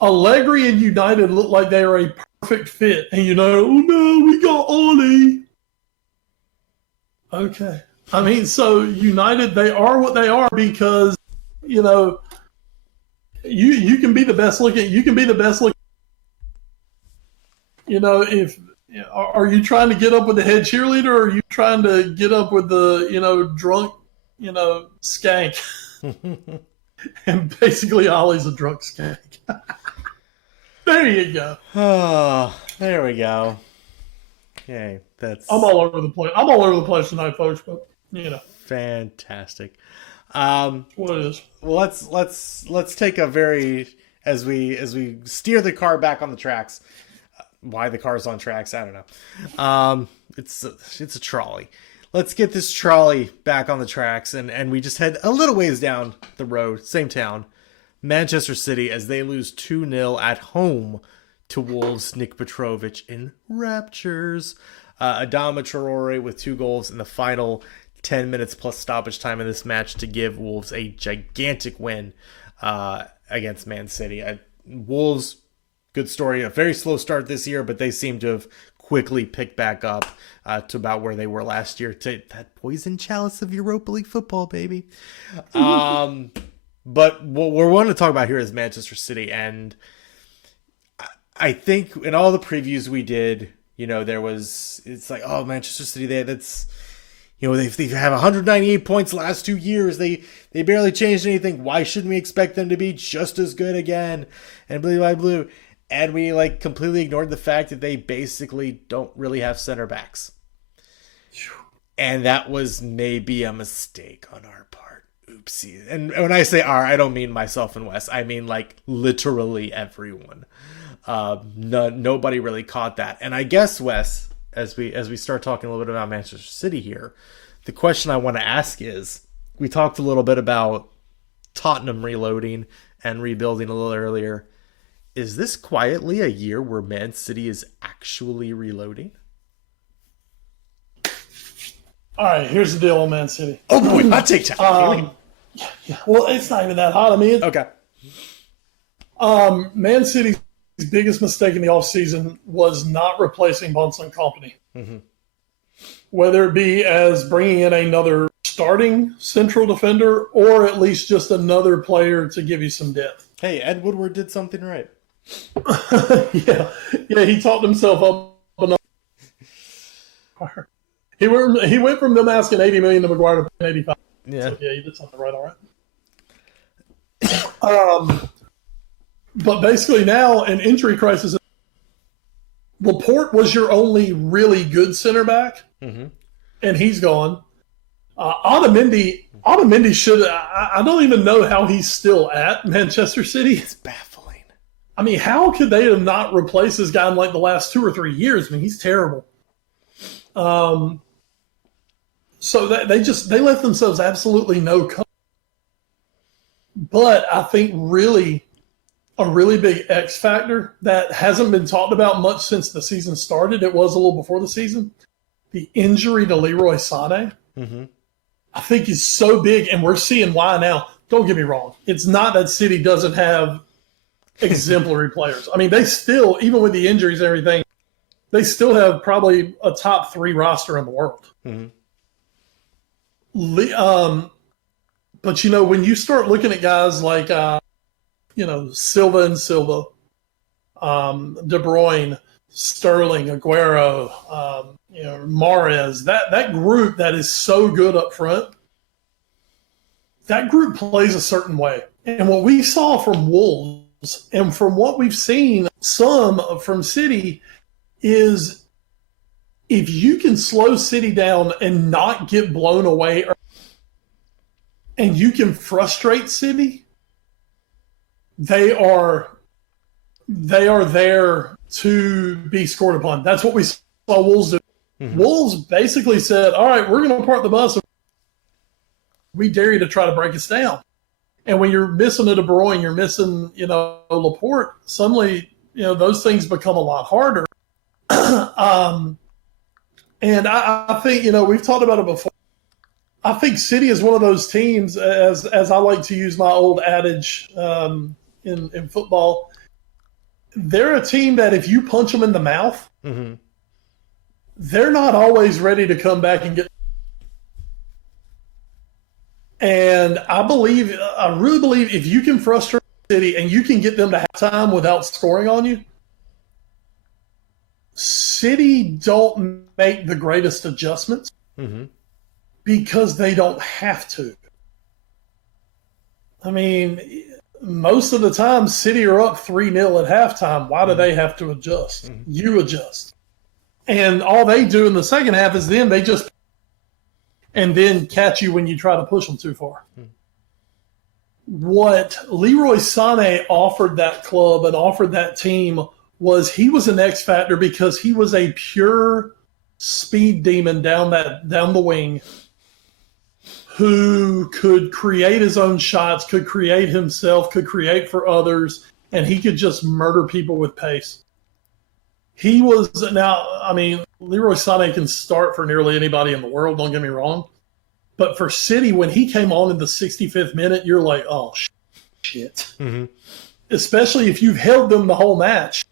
Allegri and United look like they are a perfect fit. And oh no, we got Ollie. Okay. I mean, so United, they are what they are because, you can be the best looking. You can be the best looking. Are you trying to get up with the head cheerleader, or are you trying to get up with the, drunk, skank? And basically, Ollie's a drunk skank. There you go. Oh, there we go. Okay, I'm all over the place. I'm all over the place tonight, folks. But fantastic. What it is? Well, let's take a very as we steer the car back on the tracks. Why the car's on tracks, I don't know. It's a trolley. Let's get this trolley back on the tracks, and we just head a little ways down the road, same town, Manchester City, as they lose 2-0 at home to Wolves. Nick Petrovic in raptures. Adama Traore with 2 goals in the final 10 minutes plus stoppage time in this match to give Wolves a gigantic win against Man City. Wolves, good story. A very slow start this year, but they seem to have quickly picked back up to about where they were last year, to that poison chalice of Europa League football, baby. But what we're wanting to talk about here is Manchester City, and I think in all the previews we did, it's like, oh, Manchester City, they have 198 points the last 2 years. They barely changed anything. Why shouldn't we expect them to be just as good again? And blue. And we completely ignored the fact that they basically don't really have center backs. And that was maybe a mistake on our part. Oopsie. And when I say our, I don't mean myself and Wes. I mean literally everyone. Nobody really caught that. And I guess, Wes, as we start talking a little bit about Manchester City here, the question I want to ask is, we talked a little bit about Tottenham reloading and rebuilding a little earlier. Is this quietly a year where Man City is actually reloading? All right, here's the deal on Man City. Oh boy, hot take time. Yeah. Well, it's not even that hot. I mean, okay. Man City's biggest mistake in the offseason was not replacing Bonson Company. Mm-hmm. Whether it be as bringing in another starting central defender, or at least just another player to give you some depth. Hey, Ed Woodward did something right. Yeah, he talked himself up enough. He went from them asking $80 million to McGuire to pay 85. Yeah, so, he did something right. All right. But basically now an injury crisis. Laporte was your only really good center back, mm-hmm. and he's gone. Otamendi should. I don't even know how he's still at Manchester City. It's baffling. I mean, how could they have not replaced this guy in the last 2 or 3 years? I mean, he's terrible. So they left themselves absolutely no cover. But I think really a really big X factor that hasn't been talked about much since the season started. It was a little before the season. The injury to Leroy Sané, I think, is so big, and we're seeing why now. Don't get me wrong. It's not that City doesn't have exemplary players. I mean, they still, even with the injuries and everything, they still have probably a top 3 roster in the world. But, when you start looking at guys like, Silva and Silva, De Bruyne, Sterling, Aguero, Mahrez, that group that is so good up front, that group plays a certain way. And what we saw from Wolves and from what we've seen some from City is if you can slow City down and not get blown away and you can frustrate City, they are there to be scored upon. That's what we saw Wolves do. Wolves basically said, all right, we're going to park the bus. We dare you to try to break us down. And when you're missing a De Bruyne, you're missing, Laporte, suddenly, those things become a lot harder. And I think, we've talked about it before. I think City is one of those teams, as I like to use my old adage in football, they're a team that if you punch them in the mouth, they're not always ready to come back and get. And I really believe if you can frustrate City and you can get them to halftime without scoring on you, City don't make the greatest adjustments because they don't have to. I mean, most of the time, City are up 3-0 at halftime. Why do they have to adjust? You adjust. And all they do in the second half is then they just and then catch you when you try to push them too far. What Leroy Sané offered that club and offered that team was he was an X factor because he was a pure speed demon down the wing who could create his own shots, could create himself, could create for others, and he could just murder people with pace. Leroy Sané can start for nearly anybody in the world, don't get me wrong. But for City, when he came on in the 65th minute, you're like, oh, shit. Especially if you've held them the whole match.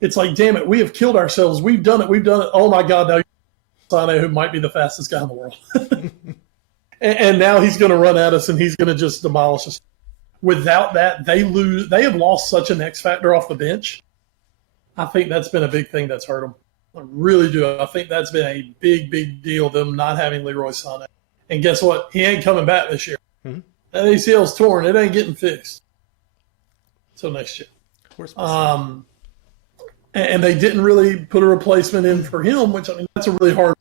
It's like, damn it, we have killed ourselves. We've done it. Oh, my God, now Sané, who might be the fastest guy in the world. and now he's going to run at us, and he's going to just demolish us. Without that, they have lost such an X factor off the bench. I think that's been a big thing that's hurt them. I really do. I think that's been a big, big deal, them not having Leroy Sané. And guess what? He ain't coming back this year. That ACL's torn. It ain't getting fixed. So next year. Of course. And they didn't really put a replacement in for him, which, that's a really hard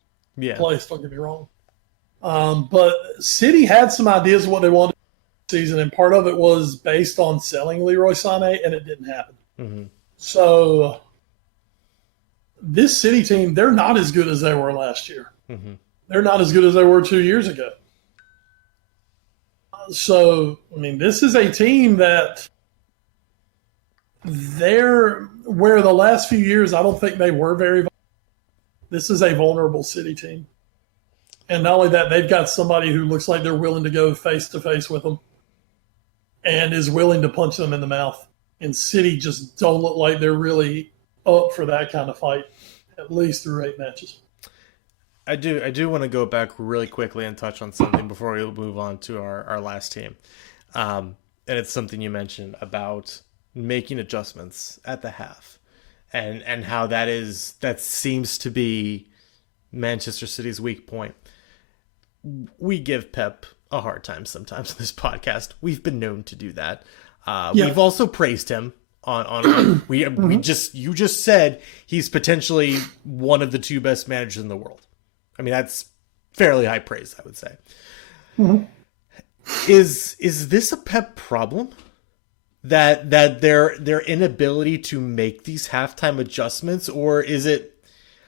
place, don't get me wrong. But City had some ideas of what they wanted this season, and part of it was based on selling Leroy Sané, and it didn't happen. So this City team, they're not as good as they were last year. They're not as good as they were 2 years ago. So, this is a team that where the last few years, I don't think they were very vulnerable. This is a vulnerable City team. And not only that, they've got somebody who looks like they're willing to go face-to-face with them and is willing to punch them in the mouth. And City just don't look like they're really up for that kind of fight, at least through 8 matches. I do want to go back really quickly and touch on something before we move on to our last team. And it's something you mentioned about making adjustments at the half and how that seems to be Manchester City's weak point. We give Pep a hard time sometimes on this podcast. We've been known to do that. We've also praised him on you just said he's potentially one of the 2 best managers in the world. That's fairly high praise, I would say. Is this a Pep problem? That their inability to make these halftime adjustments, or is it?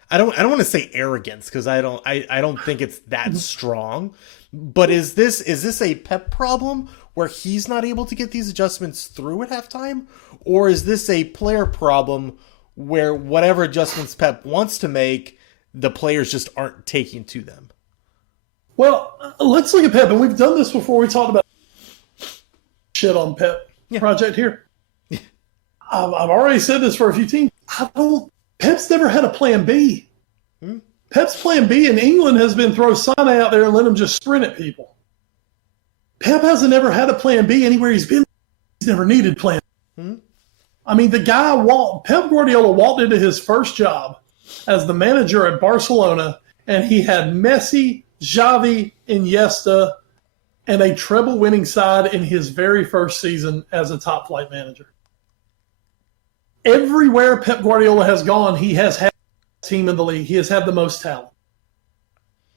I don't want to say arrogance because I don't think it's that strong. But is this a Pep problem, where he's not able to get these adjustments through at halftime? Or is this a player problem where whatever adjustments Pep wants to make, the players just aren't taking to them? Well, let's look at Pep, and we've done this before. We talked about shit on Pep project here. I've already said this for a few teams. Pep's never had a plan B. Pep's plan B in England has been throw Sane out there and let him just sprint at people. Pep hasn't ever had a plan B anywhere he's been. He's never needed plan B. I mean, the guy Pep Guardiola walked into his first job as the manager at Barcelona, and he had Messi, Xavi, Iniesta, and a treble-winning side in his very first season as a top-flight manager. Everywhere Pep Guardiola has gone, he has had a team in the league. He has had the most talent.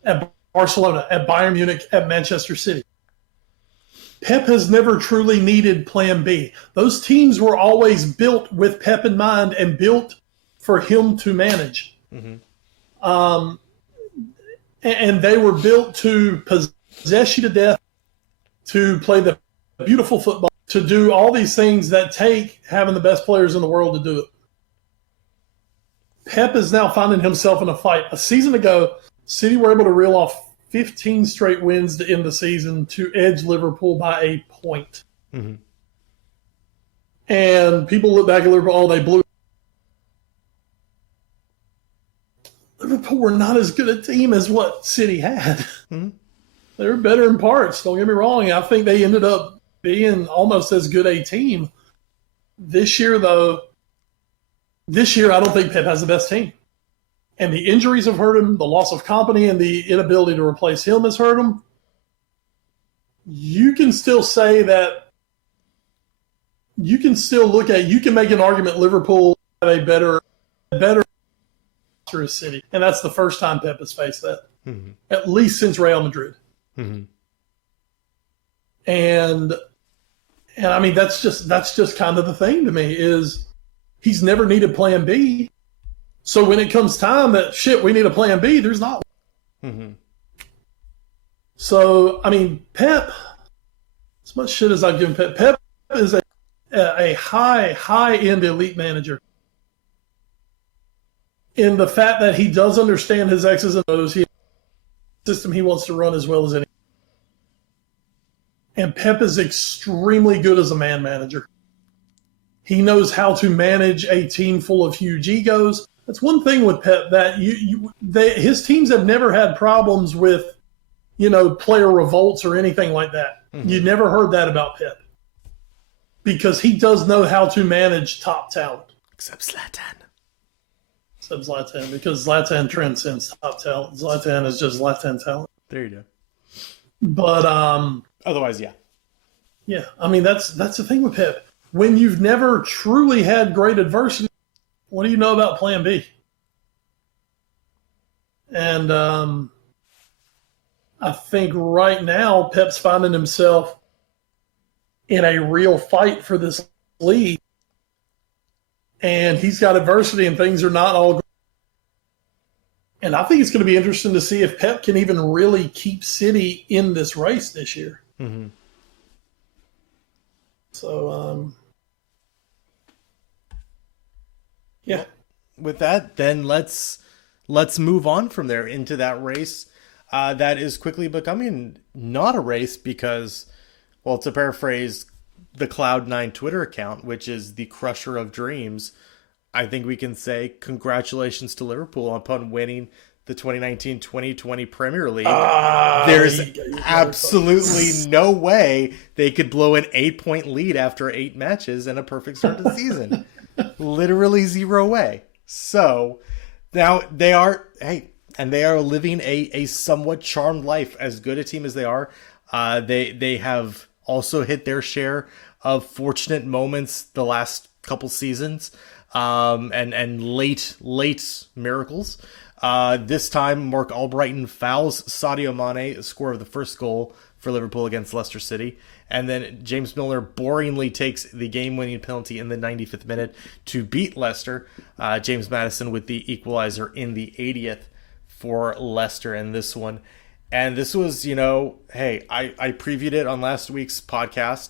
At Barcelona, at Bayern Munich, at Manchester City. Pep has never truly needed plan B. Those teams were always built with Pep in mind and built for him to manage. And they were built to possess you to death, to play the beautiful football, to do all these things that take having the best players in the world to do it. Pep is now finding himself in a fight. A season ago, City were able to reel off 15 straight wins to end the season to edge Liverpool by a point. And people look back at Liverpool, they blew. Liverpool were not as good a team as what City had. They were better in parts, don't get me wrong. I think they ended up being almost as good a team. This year, though, I don't think Pep has the best team. And the injuries have hurt him. The loss of company and the inability to replace him has hurt him. You can still say that you can make an argument Liverpool have a better roster as City. And that's the first time Pep has faced that. At least since Real Madrid. And I mean, that's just kind of the thing to me is he's never needed plan B. So when it comes time that, we need a plan B, there's not one. So, I mean, Pep, as much shit as I've given Pep is a high-end elite manager. In the fact that he does understand his X's and O's, he has a system he wants to run as well as any. And Pep is extremely good as a man manager. He knows how to manage a team full of huge egos. That's one thing with Pep that his teams have never had problems with, player revolts or anything like that. You never heard that about Pep because he does know how to manage top talent. Except Zlatan, because Zlatan transcends top talent. Zlatan is just Zlatan talent. There you go. But otherwise, yeah. I mean, that's the thing with Pep. When you've never truly had great adversity, what do you know about plan B? And I think right now Pep's finding himself in a real fight for this league. And he's got adversity and things are not all good. And I think it's going to be interesting to see if Pep can even really keep City in this race this year. So, yeah. With that, then let's move on from there into that race that is quickly becoming not a race because, well, to paraphrase the Cloud9 Twitter account, which is the crusher of dreams, I think we can say congratulations to Liverpool upon winning the 2019-2020 Premier League. There's absolutely no way they could blow an 8-point lead after 8 matches and a perfect start to the season. Literally 0 way. So now they are living a somewhat charmed life. As good a team as they are, they have also hit their share of fortunate moments the last couple seasons, and late miracles. This time, Mark Albrighton fouls Sadio Mane, score of the first goal for Liverpool against Leicester City. And then James Milner boringly takes the game-winning penalty in the 95th minute to beat Leicester. James Maddison with the equalizer in the 80th for Leicester in this one. And this was, hey, I previewed it on last week's podcast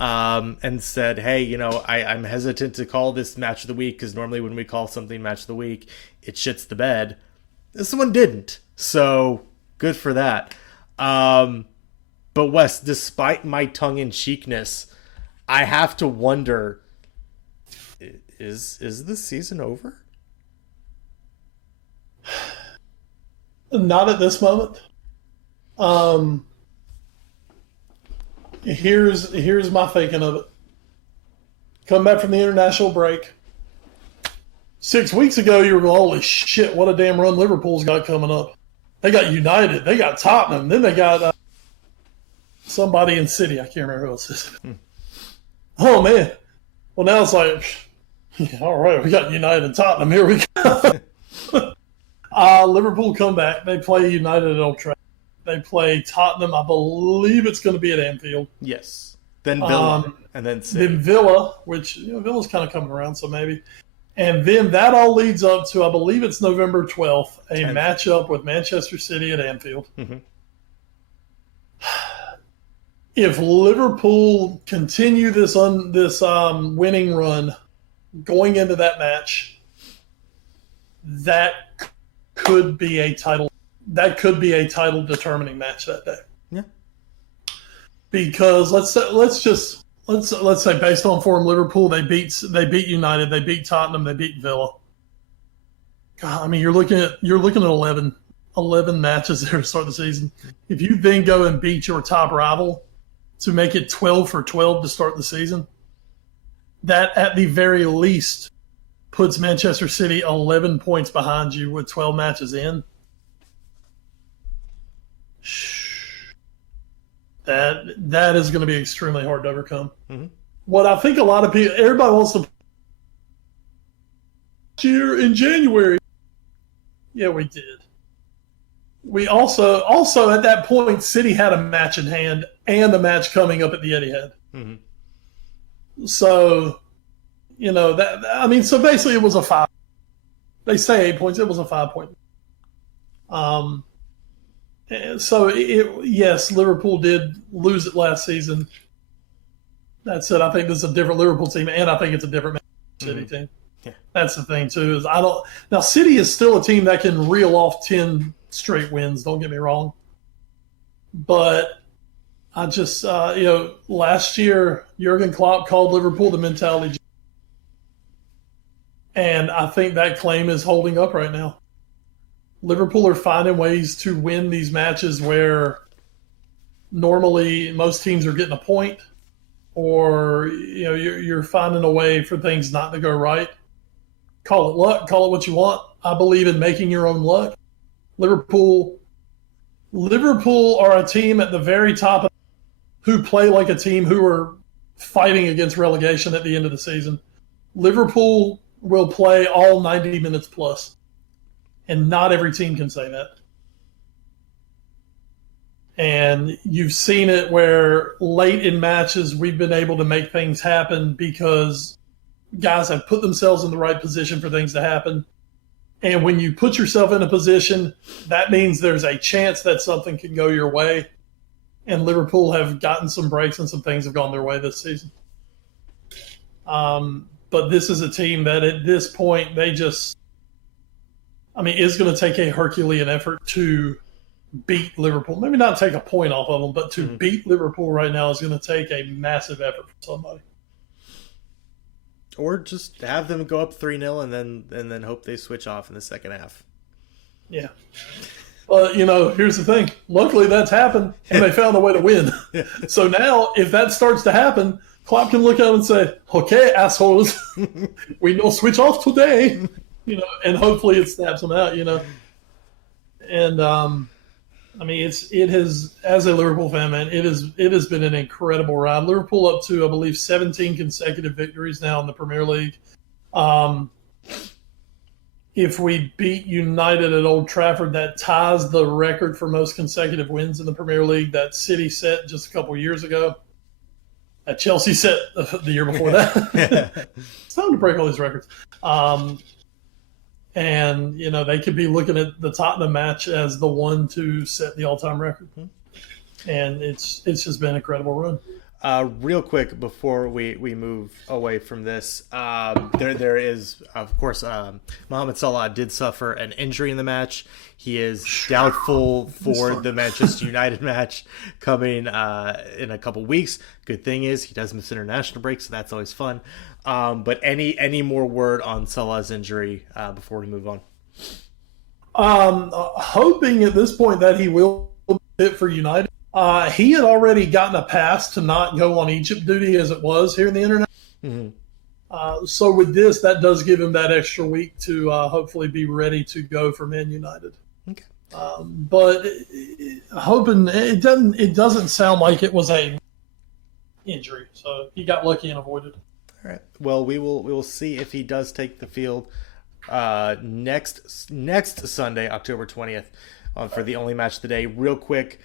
and said, hey, I'm hesitant to call this match of the week because normally when we call something match of the week, it shits the bed. This one didn't. So good for that. But Wes, despite my tongue-in-cheekness, I have to wonder, is this season over? Not at this moment. Here's my thinking of it. Come back from the international break. 6 weeks ago, you were going, holy shit, what a damn run Liverpool's got coming up. They got United. They got Tottenham. Then they got somebody in City. I can't remember who else is. Oh, man. Well, now it's like, yeah, all right, we got United and Tottenham. Here we go. Liverpool come back. They play United at Old Trafford. They play Tottenham. I believe it's going to be at Anfield. Yes. Then Villa. And then City. Then Villa, which Villa's kind of coming around, so maybe. And then that all leads up to, I believe it's November 12th, a 10th. Matchup with Manchester City at Anfield. Mm-hmm. If Liverpool continue this winning run going into that match, that could be a title. That could be a title determining match that day. Yeah. Because let's say based on form, Liverpool they beat United, they beat Tottenham, they beat Villa. God, I mean you're looking at 11 matches there to start the season. If you then go and beat your top rival to make it 12 for 12 to start the season, that at the very least puts Manchester City 11 points behind you with 12 matches in. That is going to be extremely hard to overcome. Mm-hmm. What I think a lot of people, everybody wants to cheer in January. Yeah, we did. We also at that point, City had a match in hand and a match coming up at the Etihad. Mm-hmm. So, so basically it was a 5. They say 8 points. It was a 5-point. So, yes, Liverpool did lose it last season. That said, I think this is a different Liverpool team, and I think it's a different City team. Yeah. That's the thing, too. Now, City is still a team that can reel off 10 straight wins, don't get me wrong. But I just, last year, Jurgen Klopp called Liverpool the mentality. And I think that claim is holding up right now. Liverpool are finding ways to win these matches where normally most teams are getting a point, or you're finding a way for things not to go right. Call it luck, call it what you want. I believe in making your own luck. Liverpool are a team at the very top of who play like a team who are fighting against relegation at the end of the season. Liverpool will play all 90 minutes plus. And not every team can say that. And you've seen it where late in matches we've been able to make things happen because guys have put themselves in the right position for things to happen. And when you put yourself in a position, that means there's a chance that something can go your way. And Liverpool have gotten some breaks and some things have gone their way this season. But this is a team that at this point it's going to take a Herculean effort to beat Liverpool. Maybe not take a point off of them, but to beat Liverpool right now is going to take a massive effort from somebody. Or just have them go up 3-0 and then hope they switch off in the second half. Yeah. Well, here's the thing. Luckily, that's happened, and they found a way to win. Yeah. So now, if that starts to happen, Klopp can look at them and say, okay, assholes, we no switch off today. And hopefully it snaps them out, And it has, as a Liverpool fan, man, it has been an incredible ride. Liverpool up to, I believe, 17 consecutive victories now in the Premier League. If we beat United at Old Trafford, that ties the record for most consecutive wins in the Premier League that City set just a couple of years ago. That Chelsea set the year before that. It's time to break all these records. And, they could be looking at the Tottenham match as the one to set the all-time record. And it's just been an incredible run. Real quick before we move away from this, there is, of course, Mohamed Salah did suffer an injury in the match. He is doubtful for the Manchester United match coming in a couple weeks. Good thing is he does miss international break, so that's always fun. But any more word on Salah's injury before we move on? Hoping at this point that he will be fit for United. He had already gotten a pass to not go on Egypt duty as it was here in the internet. Mm-hmm. So with this, that does give him that extra week to hopefully be ready to go for Man United. Okay. But hoping it doesn't sound like it was a injury, so he got lucky and avoided. All right. Well, we will see if he does take the field next Sunday, October 20th, for the only match of the day. Real quick.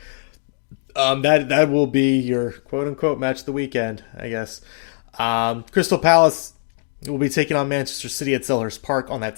That will be your quote unquote match of the weekend, I guess. Crystal Palace will be taking on Manchester City at Selhurst Park on that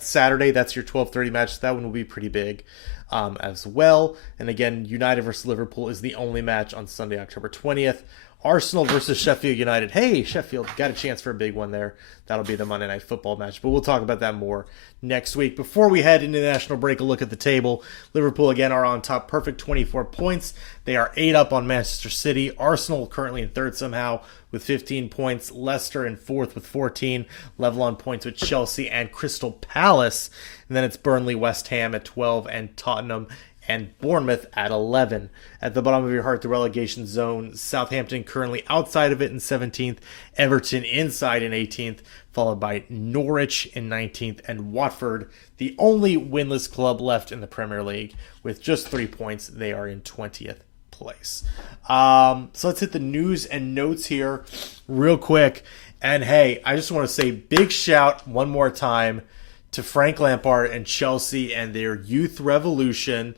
Saturday. That's your 12:30 match. That one will be pretty big as well. And again, United versus Liverpool is the only match on Sunday, October 20th. Arsenal versus Sheffield United. Hey, Sheffield got a chance for a big one there. That'll be the Monday Night Football match, but we'll talk about that more next week. Before we head into the national break, a look at the table. Liverpool again are on top, perfect 24 points. They are 8 up on Manchester City. Arsenal currently in third somehow with 15 points. Leicester in fourth with 14, level on points with Chelsea and Crystal Palace. And then it's Burnley, West Ham at 12, and Tottenham and Bournemouth at 11. At the bottom of your heart, the relegation zone, Southampton currently outside of it in 17th, Everton inside in 18th, followed by Norwich in 19th, and Watford, the only winless club left in the Premier League, with just 3 points. They are in 20th place. So let's hit the news and notes here real quick. And hey, I just want to say big shout one more time to Frank Lampard and Chelsea and their youth revolution,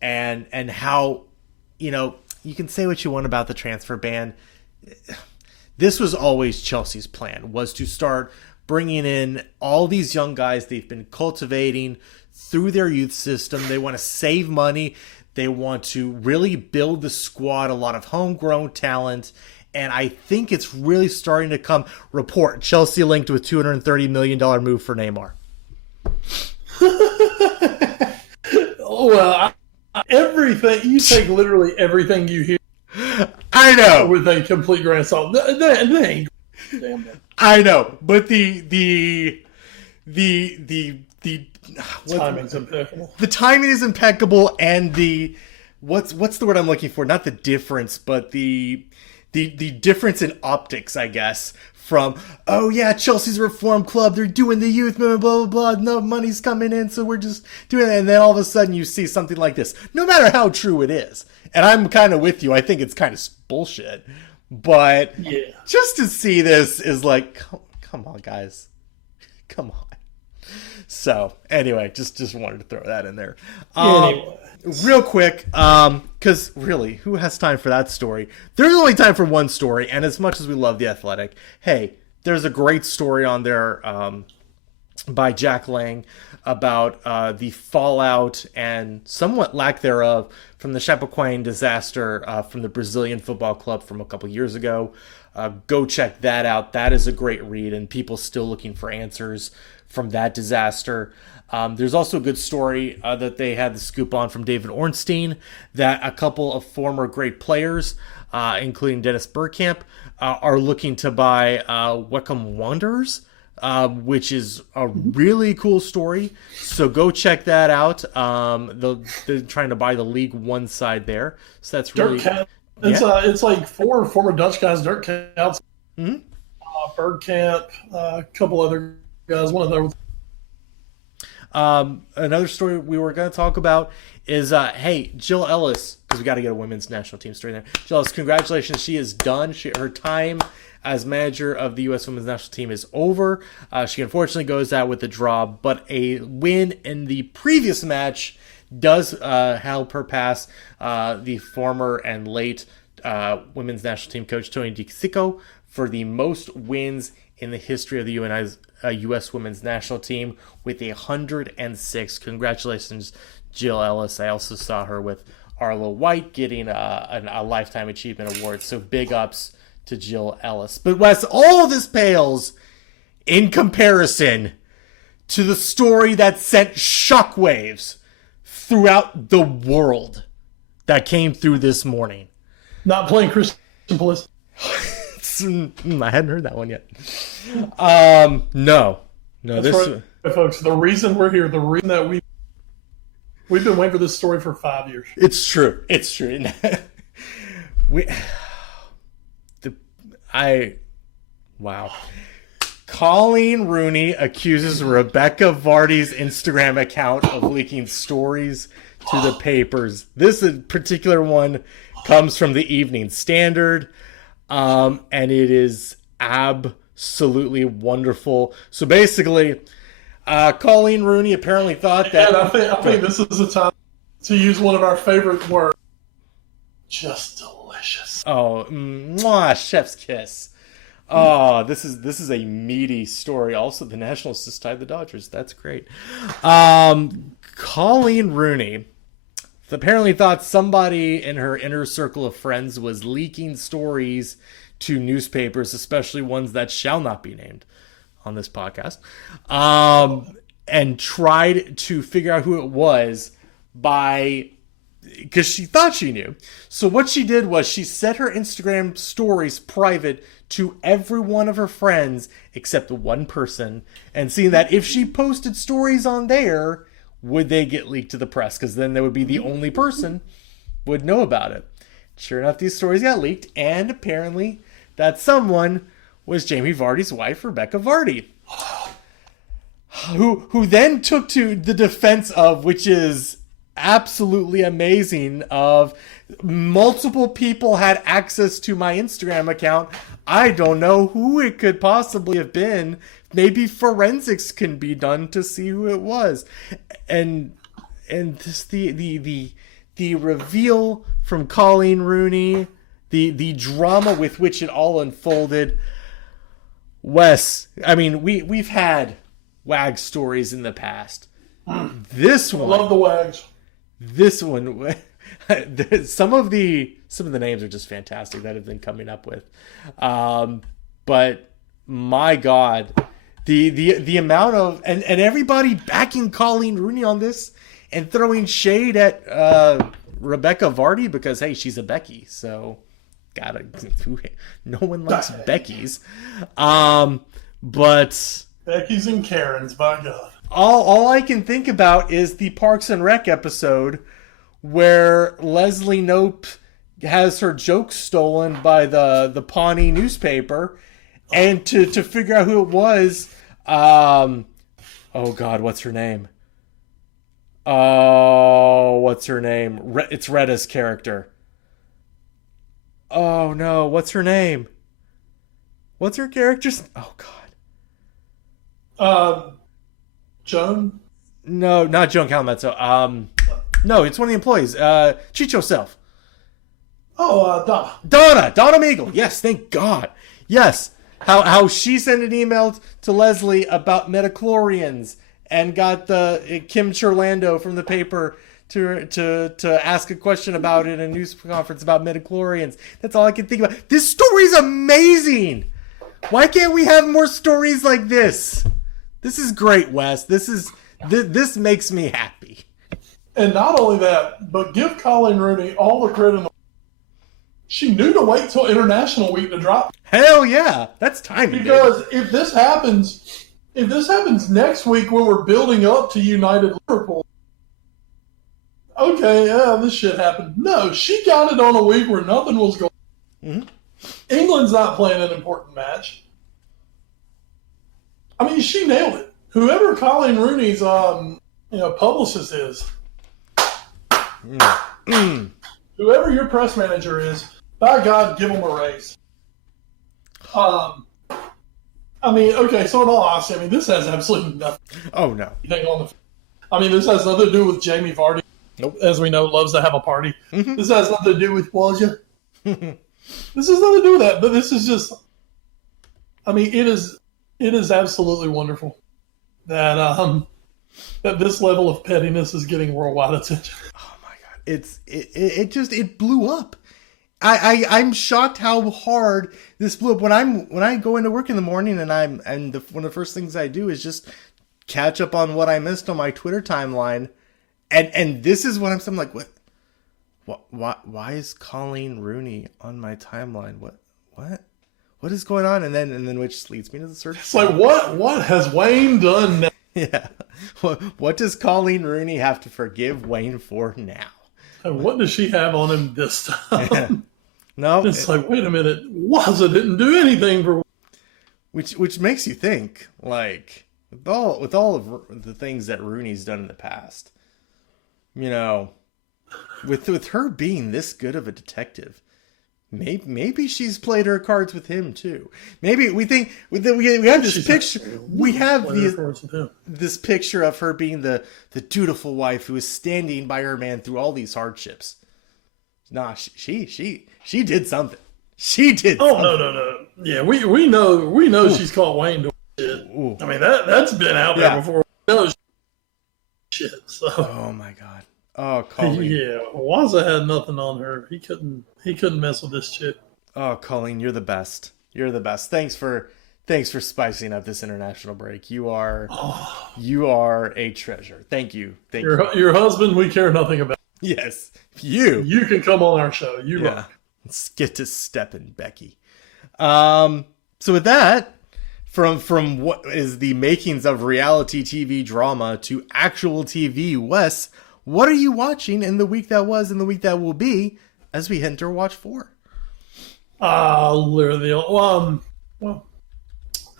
and how, you can say what you want about the transfer ban. This was always Chelsea's plan, was to start bringing in all these young guys they've been cultivating through their youth system. They want to save money. They want to really build the squad, a lot of homegrown talent. And I think it's really starting to come. Report, Chelsea linked with $230 million move for Neymar. Well, everything you take, literally everything you hear, I know, with a complete grain of salt. They ain't damn it. I know, but the timing's impeccable. The timing is impeccable, and the what's the word I'm looking for? Not the difference, but the difference in optics, I guess. From, oh yeah, Chelsea's a reform club, they're doing the youth movement, blah, blah, blah, no money's coming in, so we're just doing it. And then all of a sudden you see something like this, no matter how true it is. And I'm kind of with you, I think it's kind of bullshit. But yeah, just to see this is like, come on, guys. Come on. So, anyway, just wanted to throw that in there. Anyway. Real quick, because really, who has time for that story? There's only time for one story, and as much as we love The Athletic, hey, there's a great story on there by Jack Lang about the fallout and somewhat lack thereof from the Chapecoense disaster from the Brazilian football club from a couple years ago. Go check that out. That is a great read, and people still looking for answers from that disaster. There's also a good story that they had the scoop on from David Ornstein, that a couple of former great players, including Dennis Bergkamp, are looking to buy Wycombe Wanderers, which is a really cool story. So go check that out. They're trying to buy the League One side there. So that's really... It's like 4 former Dutch guys, Dirk Kuyt, Bergkamp, a couple other guys, one of those. Another story we were going to talk about is, hey, Jill Ellis, because we got to get a women's national team story there. Jill Ellis, congratulations. She is done. Her time as manager of the U.S. women's national team is over. She unfortunately goes out with a draw, but a win in the previous match does help her pass the former and late women's national team coach Tony DiCicco for the most wins in the history of the U.S. women's national team with 106. Congratulations, Jill Ellis. I also saw her with Arlo White getting a Lifetime Achievement Award. So big ups to Jill Ellis. But Wes, all this pales in comparison to the story that sent shockwaves throughout the world that came through this morning. Not playing Christian Pulisic. I hadn't heard that one yet. No, That's right, folks. The reason we're here, the reason that we've been waiting for this story for 5 years. It's true. Wow. Colleen Rooney accuses Rebecca Vardy's Instagram account of leaking stories to the papers. This particular one comes from the Evening Standard, and it is absolutely wonderful. So basically, Colleen Rooney apparently thought that... And I think this is the time to use one of our favorite words. Just delicious. Oh, mwah, chef's kiss. Oh, this is a meaty story. Also, the Nationals just tied the Dodgers. That's great. Colleen Rooney apparently thought somebody in her inner circle of friends was leaking stories to newspapers, especially ones that shall not be named on this podcast, and tried to figure out who it was because she thought she knew. So what she did was she set her Instagram stories private to every one of her friends except one person, and seeing that if she posted stories on there, would they get leaked to the press? Because then they would be the only person would know about it. Sure enough, these stories got leaked, and apparently that someone was Jamie Vardy's wife, Rebecca Vardy, who then took to the defense of, which is absolutely amazing, of multiple people had access to my Instagram account. I don't know who it could possibly have been. Maybe forensics can be done to see who it was. And this, the reveal from Colleen Rooney, the drama with which it all unfolded. Wes, I mean, we've had WAG stories in the past. This one, love the WAGs. This one, some of the names are just fantastic that have been coming up with, but my God, the amount of and everybody backing Colleen Rooney on this and throwing shade at Rebecca Vardy because hey, she's a Becky, so no one likes Becky's, but Becky's and Karen's, by God. All I can think about is the Parks and Rec episode where Leslie Knope has her jokes stolen by the Pawnee newspaper, and to figure out who it was, oh God, what's her name? Oh, what's her name? It's Retta's character. Oh no, what's her name? What's her character's? Oh God. Joan? No, not Joan Calamezzo. No, it's one of the employees. Chicho Self. Oh, Donna. Donna Meagle. Yes, thank God. Yes. How she sent an email to Leslie about metachlorians and got the Kim Churlando from the paper to ask a question about it in a news conference about metachlorians. That's all I can think about. This story's amazing. Why can't we have more stories like this? This is great, Wes. This makes me happy. And not only that, but give Colleen Rooney all the credit. She knew to wait till International Week to drop. Hell yeah, that's timing. Because if this happens next week when we're building up to United Liverpool, okay, yeah, this shit happened. No, she got it on a week where nothing was going. Mm-hmm. England's not playing an important match. I mean, she nailed it. Whoever Colleen Rooney's publicist is, whoever your press manager is, by God, give them a raise. I mean, okay, so in all honesty, I mean, this has absolutely nothing. Oh no. This has nothing to do with Jamie Vardy. Nope. As we know, loves to have a party. Mm-hmm. This has nothing to do with Waja. This has nothing to do with that. But this is just, I mean, it is It is absolutely wonderful that that this level of pettiness is getting worldwide attention. Oh my god, it blew up. I'm shocked how hard this blew up. When I go into work in the morning one of the first things I do is just catch up on what I missed on my Twitter timeline, and this is what I'm like, why is Colleen Rooney on my timeline? What is going on? And then which leads me to the search. It's like what has Wayne done now? Yeah, what does Colleen Rooney have to forgive Wayne for now? And what does she have on him this time? Yeah. No, it's like, wait a minute, Waza didn't do anything for. Which makes you think, like, with all of the things that Rooney's done in the past, you know, with her being this good of a detective, maybe she's played her cards with him too. Maybe we have this picture. We have this picture of her being the dutiful wife who is standing by her man through all these hardships. Nah, she did something. She did. Oh something. no. Yeah, we know she's caught Wayne doing shit. Ooh. I mean that's been out there before. We know shit. So. Oh my god. Oh, Colleen. Yeah, Waza had nothing on her. He couldn't mess with this chick. Oh, Colleen, you're the best. You're the best. Thanks for spicing up this international break. You are a treasure. Thank you. Your husband, we care nothing about. Yes, you can come on our show. Rock. Let's get to Steppin, Becky. So with that, from what is the makings of reality TV drama to actual TV, Wes, what are you watching in the week that was and the week that will be as we enter Watch 4? Literally. Well,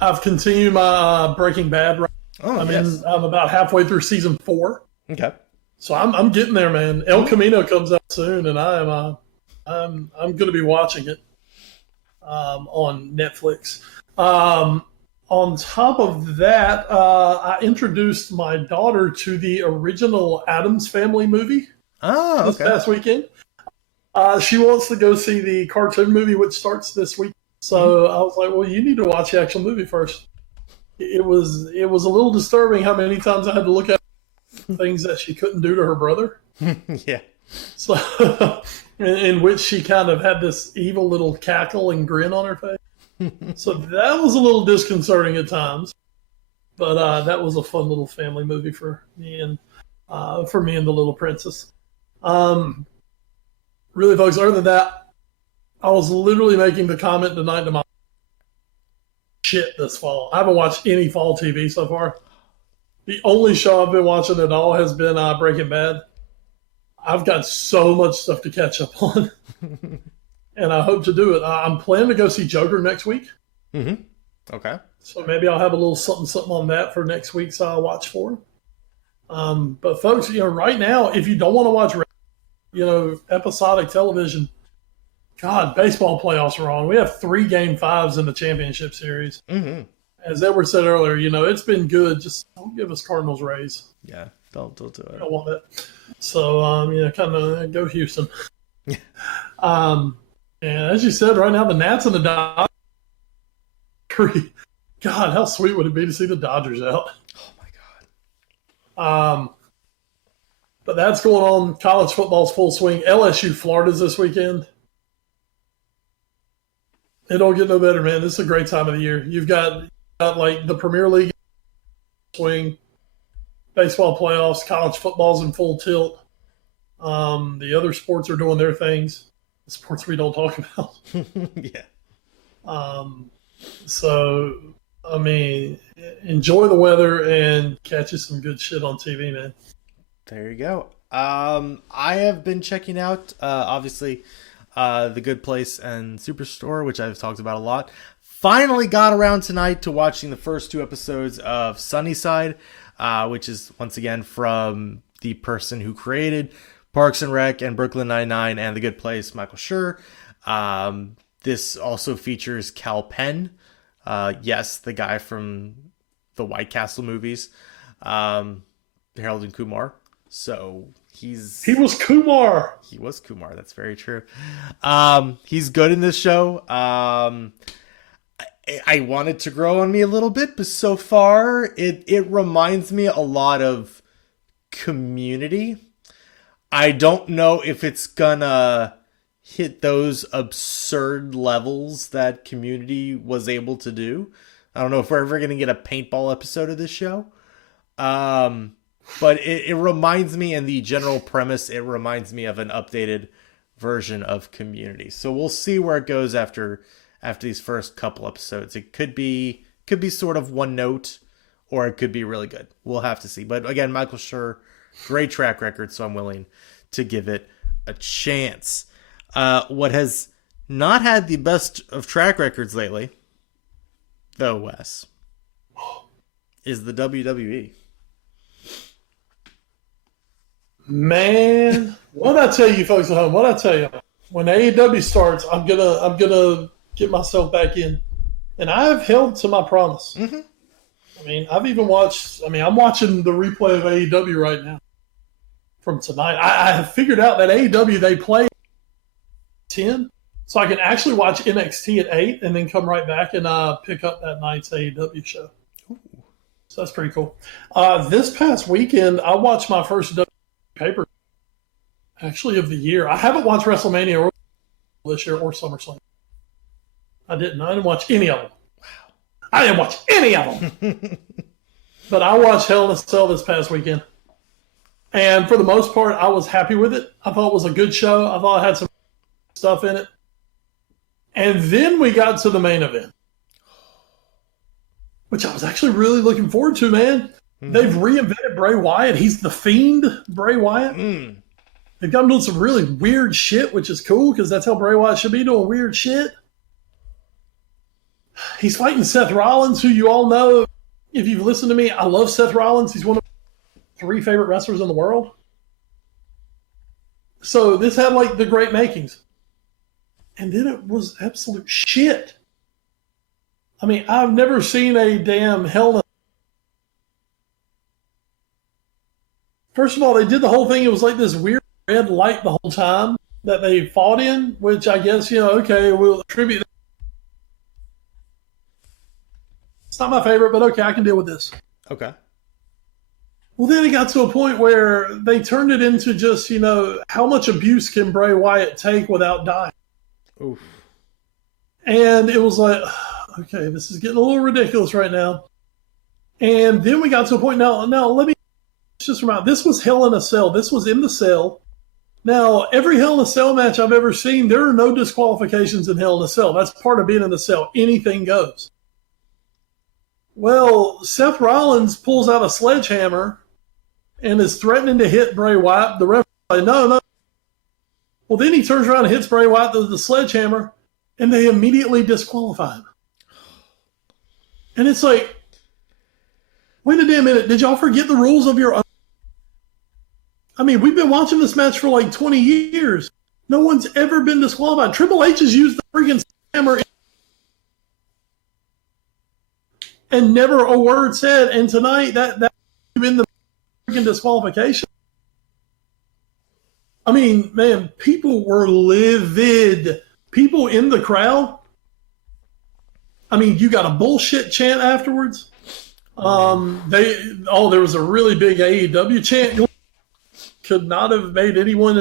I've continued my Breaking Bad. I'm about halfway through season 4. Okay. So I'm getting there, man. El Camino comes out soon, and I'm going to be watching it on Netflix. On top of that, I introduced my daughter to the original Addams Family movie this past weekend. She wants to go see the cartoon movie, which starts this week. So I was like, well, you need to watch the actual movie first. It was a little disturbing how many times I had to look at things that she couldn't do to her brother. Yeah. So, in which she kind of had this evil little cackle and grin on her face. So that was a little disconcerting at times, but that was a fun little family movie for me and the little princess. Really, folks. Other than that, I was literally making the comment tonight to my shit this fall. I haven't watched any fall TV so far. The only show I've been watching at all has been Breaking Bad. I've got so much stuff to catch up on. And I hope to do it. I'm planning to go see Joker next week. Mm-hmm. Okay. So maybe I'll have a little something on that for next week's Watch 4. But folks, right now, if you don't want to watch, episodic television, God, baseball playoffs are on. We have 3 Game 5s in the championship series. Mm-hmm. As Edward said earlier, it's been good. Just don't give us Cardinals Rays. Yeah, don't do it. I don't want that. So, kind of go Houston. And as you said, right now the Nats and the Dodgers. God, how sweet would it be to see the Dodgers out? Oh my God. But that's going on. College football's full swing. LSU Florida's this weekend. It don't get no better, man. This is a great time of the year. You've got like the Premier League swing, baseball playoffs, college football's in full tilt. The other sports are doing their things. The sports we don't talk about. Yeah. So, I mean, enjoy the weather and catch you some good shit on TV, man. There you go. I have been checking out, obviously, The Good Place and Superstore, which I've talked about a lot. Finally got around tonight to watching the first 2 episodes of Sunnyside, which is, once again, from the person who created Parks and Rec and Brooklyn Nine-Nine and The Good Place, Michael Schur. This also features Cal Penn. Yes, the guy from the White Castle movies. Harold and Kumar. So he was Kumar. He was Kumar. That's very true. He's good in this show. I want it to grow on me a little bit, but so far it reminds me a lot of Community. I don't know if it's gonna hit those absurd levels that Community was able to do. I don't know if we're ever gonna get a paintball episode of this show. But it reminds me, in the general premise, it reminds me of an updated version of Community. So we'll see where it goes after these first couple episodes. It could be sort of one note, or it could be really good. We'll have to see. But again, Michael Schur, great track record, so I'm willing to give it a chance. What has not had the best of track records lately, though, Wes, is the WWE. Man, what I tell you folks at home, what I tell you, when AEW starts, I'm gonna get myself back in, and I've held to my promise. Mm-hmm. I mean, I'm watching the replay of AEW right now from tonight. I have figured out that AEW, they play 10, so I can actually watch NXT at 8 and then come right back and pick up that night's AEW show. Ooh. So that's pretty cool. This past weekend, I watched my first paper actually of the year. I haven't watched WrestleMania or this year or SummerSlam. I didn't watch any of them. Wow. I didn't watch any of them. But I watched Hell in a Cell this past weekend. And for the most part, I was happy with it. I thought it was a good show. I thought it had some stuff in it. And then we got to the main event, which I was actually really looking forward to, man. Mm-hmm. They've reinvented Bray Wyatt. He's the Fiend, Bray Wyatt. Mm. They've got him doing some really weird shit, which is cool because that's how Bray Wyatt should be, doing weird shit. He's fighting Seth Rollins, who you all know. If you've listened to me, I love Seth Rollins. He's one of my 3 favorite wrestlers in the world. So this had like the great makings. And then it was absolute shit. I mean, I've never seen a damn Hell in a... First of all, they did the whole thing. It was like this weird red light the whole time that they fought in, which I guess, okay, we'll attribute that. It's not my favorite, but okay, I can deal with this. Okay. Well, then it got to a point where they turned it into just, how much abuse can Bray Wyatt take without dying? Oof. And it was like, okay, this is getting a little ridiculous right now. And then we got to a point, now let me just remind, this was Hell in a Cell. This was in the cell. Now, every Hell in a Cell match I've ever seen, there are no disqualifications in Hell in a Cell. That's part of being in the cell. Anything goes. Well, Seth Rollins pulls out a sledgehammer and is threatening to hit Bray Wyatt. The ref is like, no. Well, then he turns around and hits Bray Wyatt with the sledgehammer, and they immediately disqualify him. And it's like, wait a damn minute. Did y'all forget the rules of your own? I mean, we've been watching this match for like 20 years. No one's ever been disqualified. Triple H has used the freaking hammer and never a word said. And tonight, that in the freaking disqualification. I mean, man, people were livid. People in the crowd. I mean, you got a bullshit chant afterwards. There was a really big AEW chant. Could not have made anyone.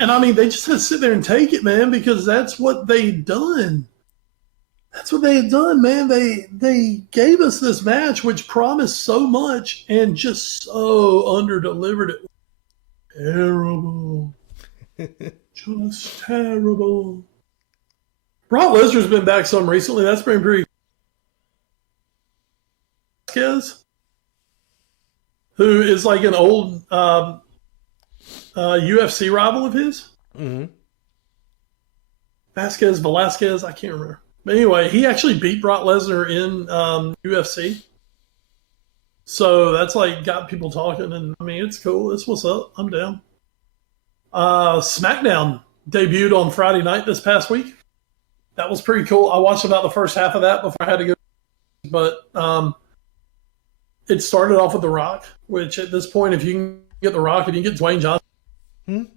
And I mean, they just had to sit there and take it, man, because that's what they done. That's what they had done, man. They gave us this match, which promised so much and just so under-delivered it. Terrible. Just terrible. Brock Lesnar's been back some recently. That's been pretty. Who is like an old UFC rival of his. Mm-hmm. Velasquez, I can't remember. But anyway, he actually beat Brock Lesnar in UFC. So that's like got people talking, and I mean, it's cool. It's what's up. I'm down. SmackDown debuted on Friday night this past week. That was pretty cool. I watched about the first half of that before I had to go. But it started off with The Rock, which at this point, if you can get The Rock, if you can get Dwayne Johnson,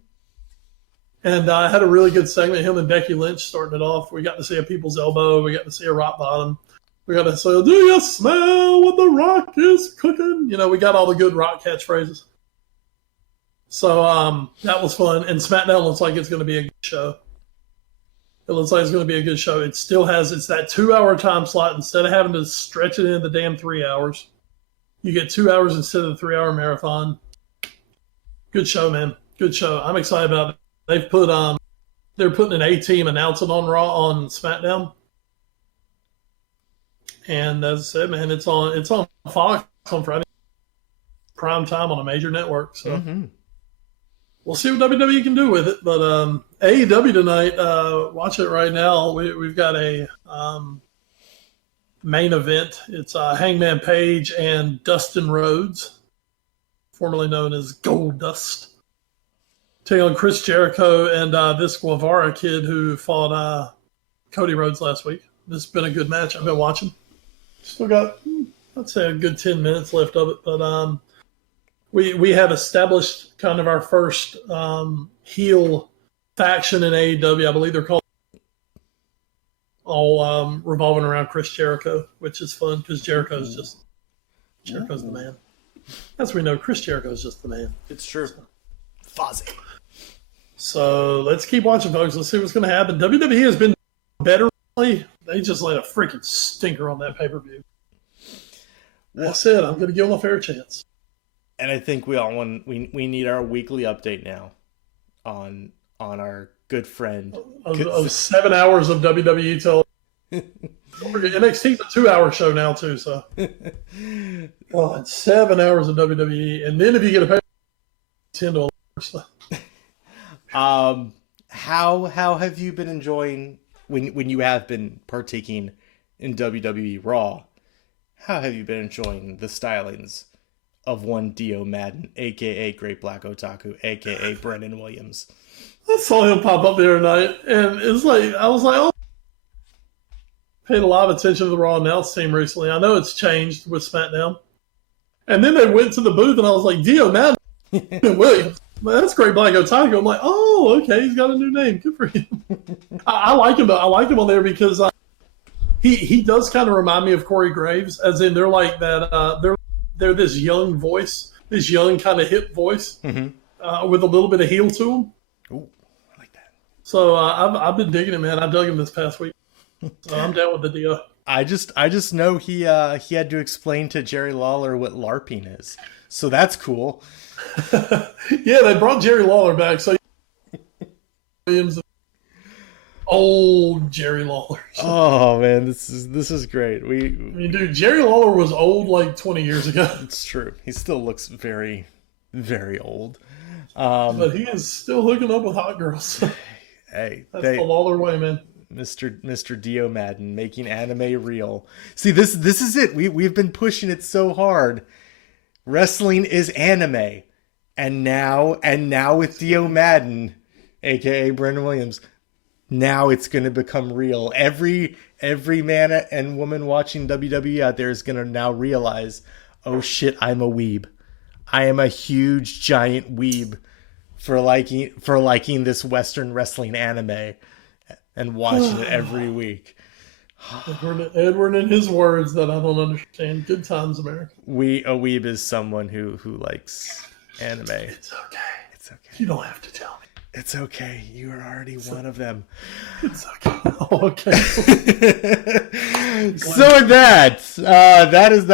And I had a really good segment. Him and Becky Lynch starting it off. We got to see a people's elbow. We got to see a rock bottom. We got to say, "Do you smell what the Rock is cooking?" You know, we got all the good Rock catchphrases. So that was fun. And SmackDown looks like it's going to be a good show. It looks like it's going to be a good show. It still has, it's that 2-hour time slot. Instead of having to stretch it into the damn 3 hours, you get 2 hours instead of the 3-hour marathon. Good show, man. Good show. I'm excited about it. They've put they're putting an A-team announcing on Raw on SmackDown. And as I said, man, it's on Fox on Friday, prime time on a major network. So we'll see what WWE can do with it. But AEW tonight, watch it right now. We've got a main event. It's Hangman Page and Dustin Rhodes, formerly known as Goldust, taking on Chris Jericho and this Guevara kid who fought Cody Rhodes last week. This has been a good match. I've been watching. Still got, I'd say, a good 10 minutes left of it. But we have established kind of our first heel faction in AEW. I believe they're called all revolving around Chris Jericho, which is fun because Jericho's the man. As we know, Chris Jericho's just the man. It's true. Fozzy. So let's keep watching, folks. Let's see what's going to happen. WWE has been better lately. They just laid a freaking stinker on that pay-per-view. That's it. I'm going to give them a fair chance. And I think we all want we need our weekly update now on our good friend of 7 hours of WWE television. NXT is a 2-hour show now too. So, God, 7 hours of WWE, and then if you get a pay 10 to 11 hours. How have you been enjoying when you have been partaking in WWE Raw? How have you been enjoying the stylings of one Dio Madden, a.k.a. Great Black Otaku, a.k.a. Brendan Williams? I saw him pop up the other night, and it's like, I was like, oh. Paid a lot of attention to the Raw announce team recently. I know it's changed with SmackDown. And then they went to the booth, and I was like, Dio Madden Williams. Man, that's Great Black Otaku. I'm like, oh, okay, he's got a new name. Good for him. I like him. I like him on there because he does kind of remind me of Corey Graves, as in they're like that. They're this young voice, this young kind of hip voice, with a little bit of heel to him. Ooh, I like that. So I've been digging him, man. I dug him this past week. So I'm down with the deal. I just know he had to explain to Jerry Lawler what LARPing is, so that's cool. Yeah, they brought Jerry Lawler back. So Williams, old Jerry Lawler. Oh man, this is great. I mean, dude, Jerry Lawler was old like 20 years ago. It's true. He still looks very, very old. But he is still hooking up with hot girls. Hey, that's the Lawler way, man. Mr. Dio Madden making anime real. See, this is it. We've been pushing it so hard. Wrestling is anime, and now with Dio Madden, aka Brendan Williams, now it's going to become real. Every man and woman watching WWE out there is going to now realize, oh shit, I'm a weeb. I am a huge giant weeb for liking this Western wrestling anime and watching it every week. Edward and his words that I don't understand. Good times, America. A weeb is someone who likes anime. It's okay. It's okay. You don't have to tell me. It's okay. You are already one of them. It's okay. Oh, okay. So with that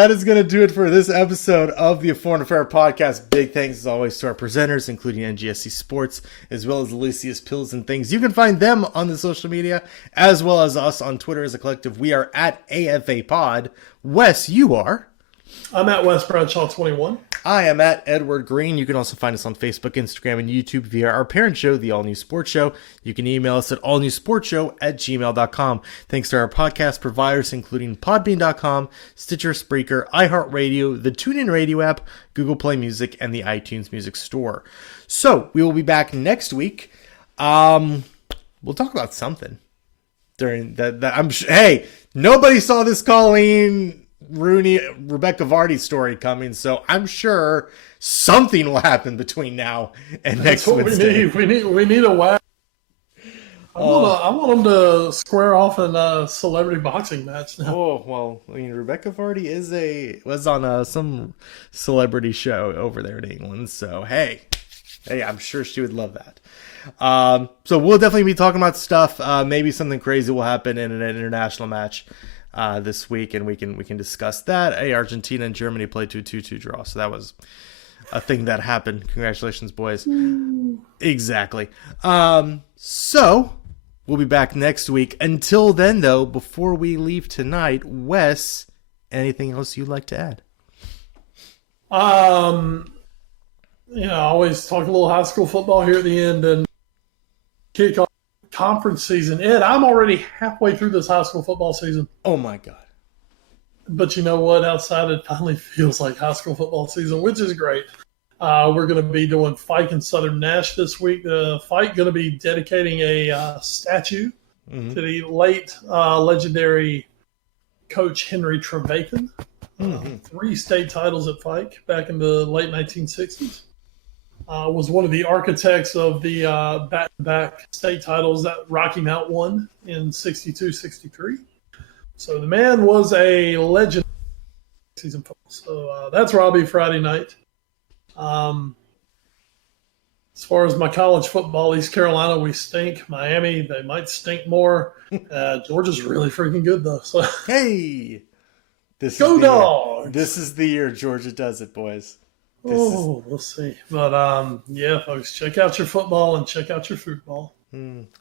is going to do it for this episode of the Foreign Affair Podcast. Big thanks as always to our presenters, including NGSC Sports, as well as Alicia's Pills and Things. You can find them on the social media, as well as us on Twitter as a collective. We are at AFA Pod. Wes, you are? I'm at Wes Bradshaw 21. I am at Edward Green. You can also find us on Facebook, Instagram, and YouTube via our parent show, The All New Sports Show. You can email us at allnewsportshow@gmail.com. Thanks to our podcast providers, including Podbean.com, Stitcher, Spreaker, iHeartRadio, the TuneIn Radio app, Google Play Music, and the iTunes Music Store. So we will be back next week. We'll talk about something during that. Hey, nobody saw this Colleen Rebecca Vardy story coming, so I'm sure something will happen between now and next Wednesday. We need a whack I want them to square off in a celebrity boxing match now. Oh, well, I mean, Rebecca Vardy was on some celebrity show over there in England, so hey, I'm sure she would love that. So we'll definitely be talking about stuff. Maybe something crazy will happen in an international match this week, and we can discuss that. Hey, Argentina and Germany played to a 2-2 draw, so that was a thing that happened. Congratulations, boys. Exactly. So we'll be back next week. Until then, though, before we leave tonight, Wes, anything else you'd like to add? I always talk a little high school football here at the end and kick off conference season. Ed, I'm already halfway through this high school football season. Oh, my God. But you know what? Outside, it finally feels like high school football season, which is great. We're going to be doing Fike and Southern Nash this week. Fike going to be dedicating a statue to the late legendary coach Henry Trevathan. 3 state titles at Fike back in the late 1960s. Was one of the architects of the back-to-back state titles that Rocky Mount won in 62-63. So the man was a legend season football. So that's where I'll be Friday night. As far as my college football, East Carolina, we stink. Miami, they might stink more. Georgia's really freaking good, though. So hey, go Dogs! This is the year Georgia does it, boys. We'll see. But, yeah, folks, check out your football and check out your football.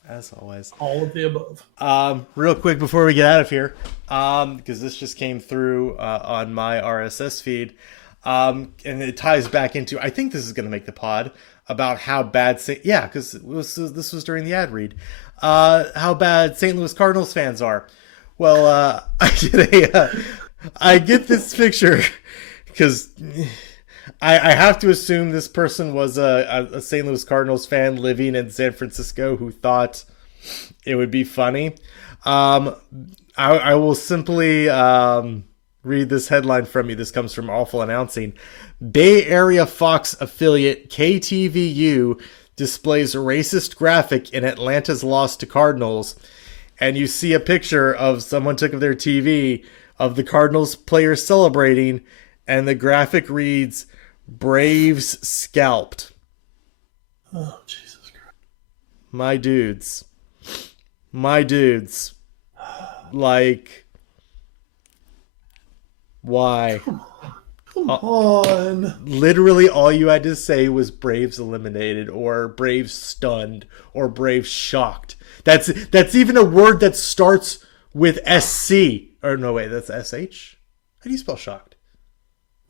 As always. All of the above. Real quick before we get out of here, because this just came through on my RSS feed, and it ties back into, I think this is going to make the pod, about how bad, because this was during the ad read, how bad St. Louis Cardinals fans are. Well, I get this picture because I have to assume this person was a St. Louis Cardinals fan living in San Francisco who thought it would be funny. I will simply read this headline from you. This comes from Awful Announcing. Bay Area Fox affiliate KTVU displays a racist graphic in Atlanta's loss to Cardinals. And you see a picture of someone took of their TV of the Cardinals players celebrating, and the graphic reads, Braves scalped. Oh, Jesus Christ. My dudes. Like, why? Come on. Literally all you had to say was Braves eliminated, or Braves stunned, or Braves shocked. That's even a word that starts with SC. Or no, wait, that's SH? How do you spell shocked?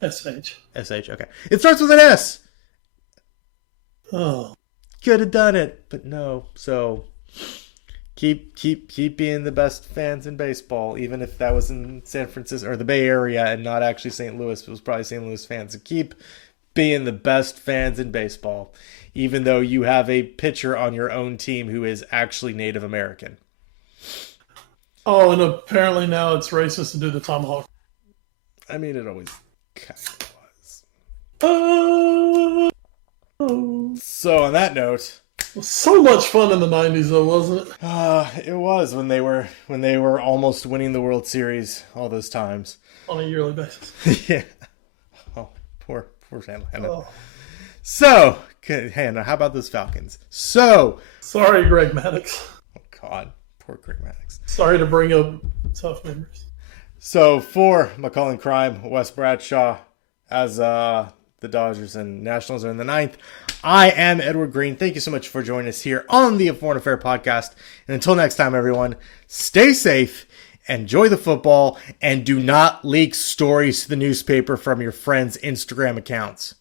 SH. SH, okay. It starts with an S. Oh. Could have done it, but no. So keep being the best fans in baseball, even if that was in San Francisco or the Bay Area and not actually St. Louis. It was probably St. Louis fans. So keep being the best fans in baseball, even though you have a pitcher on your own team who is actually Native American. Oh, and apparently now it's racist to do the tomahawk. I mean, it always kind of was. So on that note, so much fun in the 90s, though, wasn't it? It was when they were almost winning the World Series all those times on a yearly basis. Yeah. Oh, poor Hannah. Oh. So, Hannah, how about those Falcons? So, sorry, Greg Maddux. Oh God, poor Greg Maddux. Sorry to bring up tough memories. So for McCullen Crime, Wes Bradshaw, as the Dodgers and Nationals are in the 9th. I am Edward Green. Thank you so much for joining us here on the A Foreign Affair podcast. And until next time, everyone, stay safe, enjoy the football, and do not leak stories to the newspaper from your friends' Instagram accounts.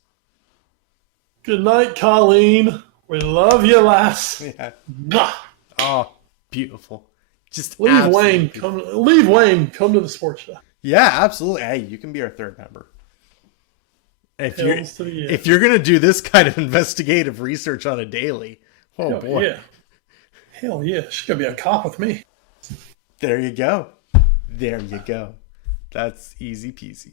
Good night, Colleen. We love you, lass. Yeah. Mwah. Oh, beautiful. Just leave Wayne. Come to the sports show. Yeah, absolutely. Hey, you can be our third member. If you're going to do this kind of investigative research on a daily, Hell boy. Yeah. Hell yeah. She's going to be a cop with me. There you go. That's easy peasy.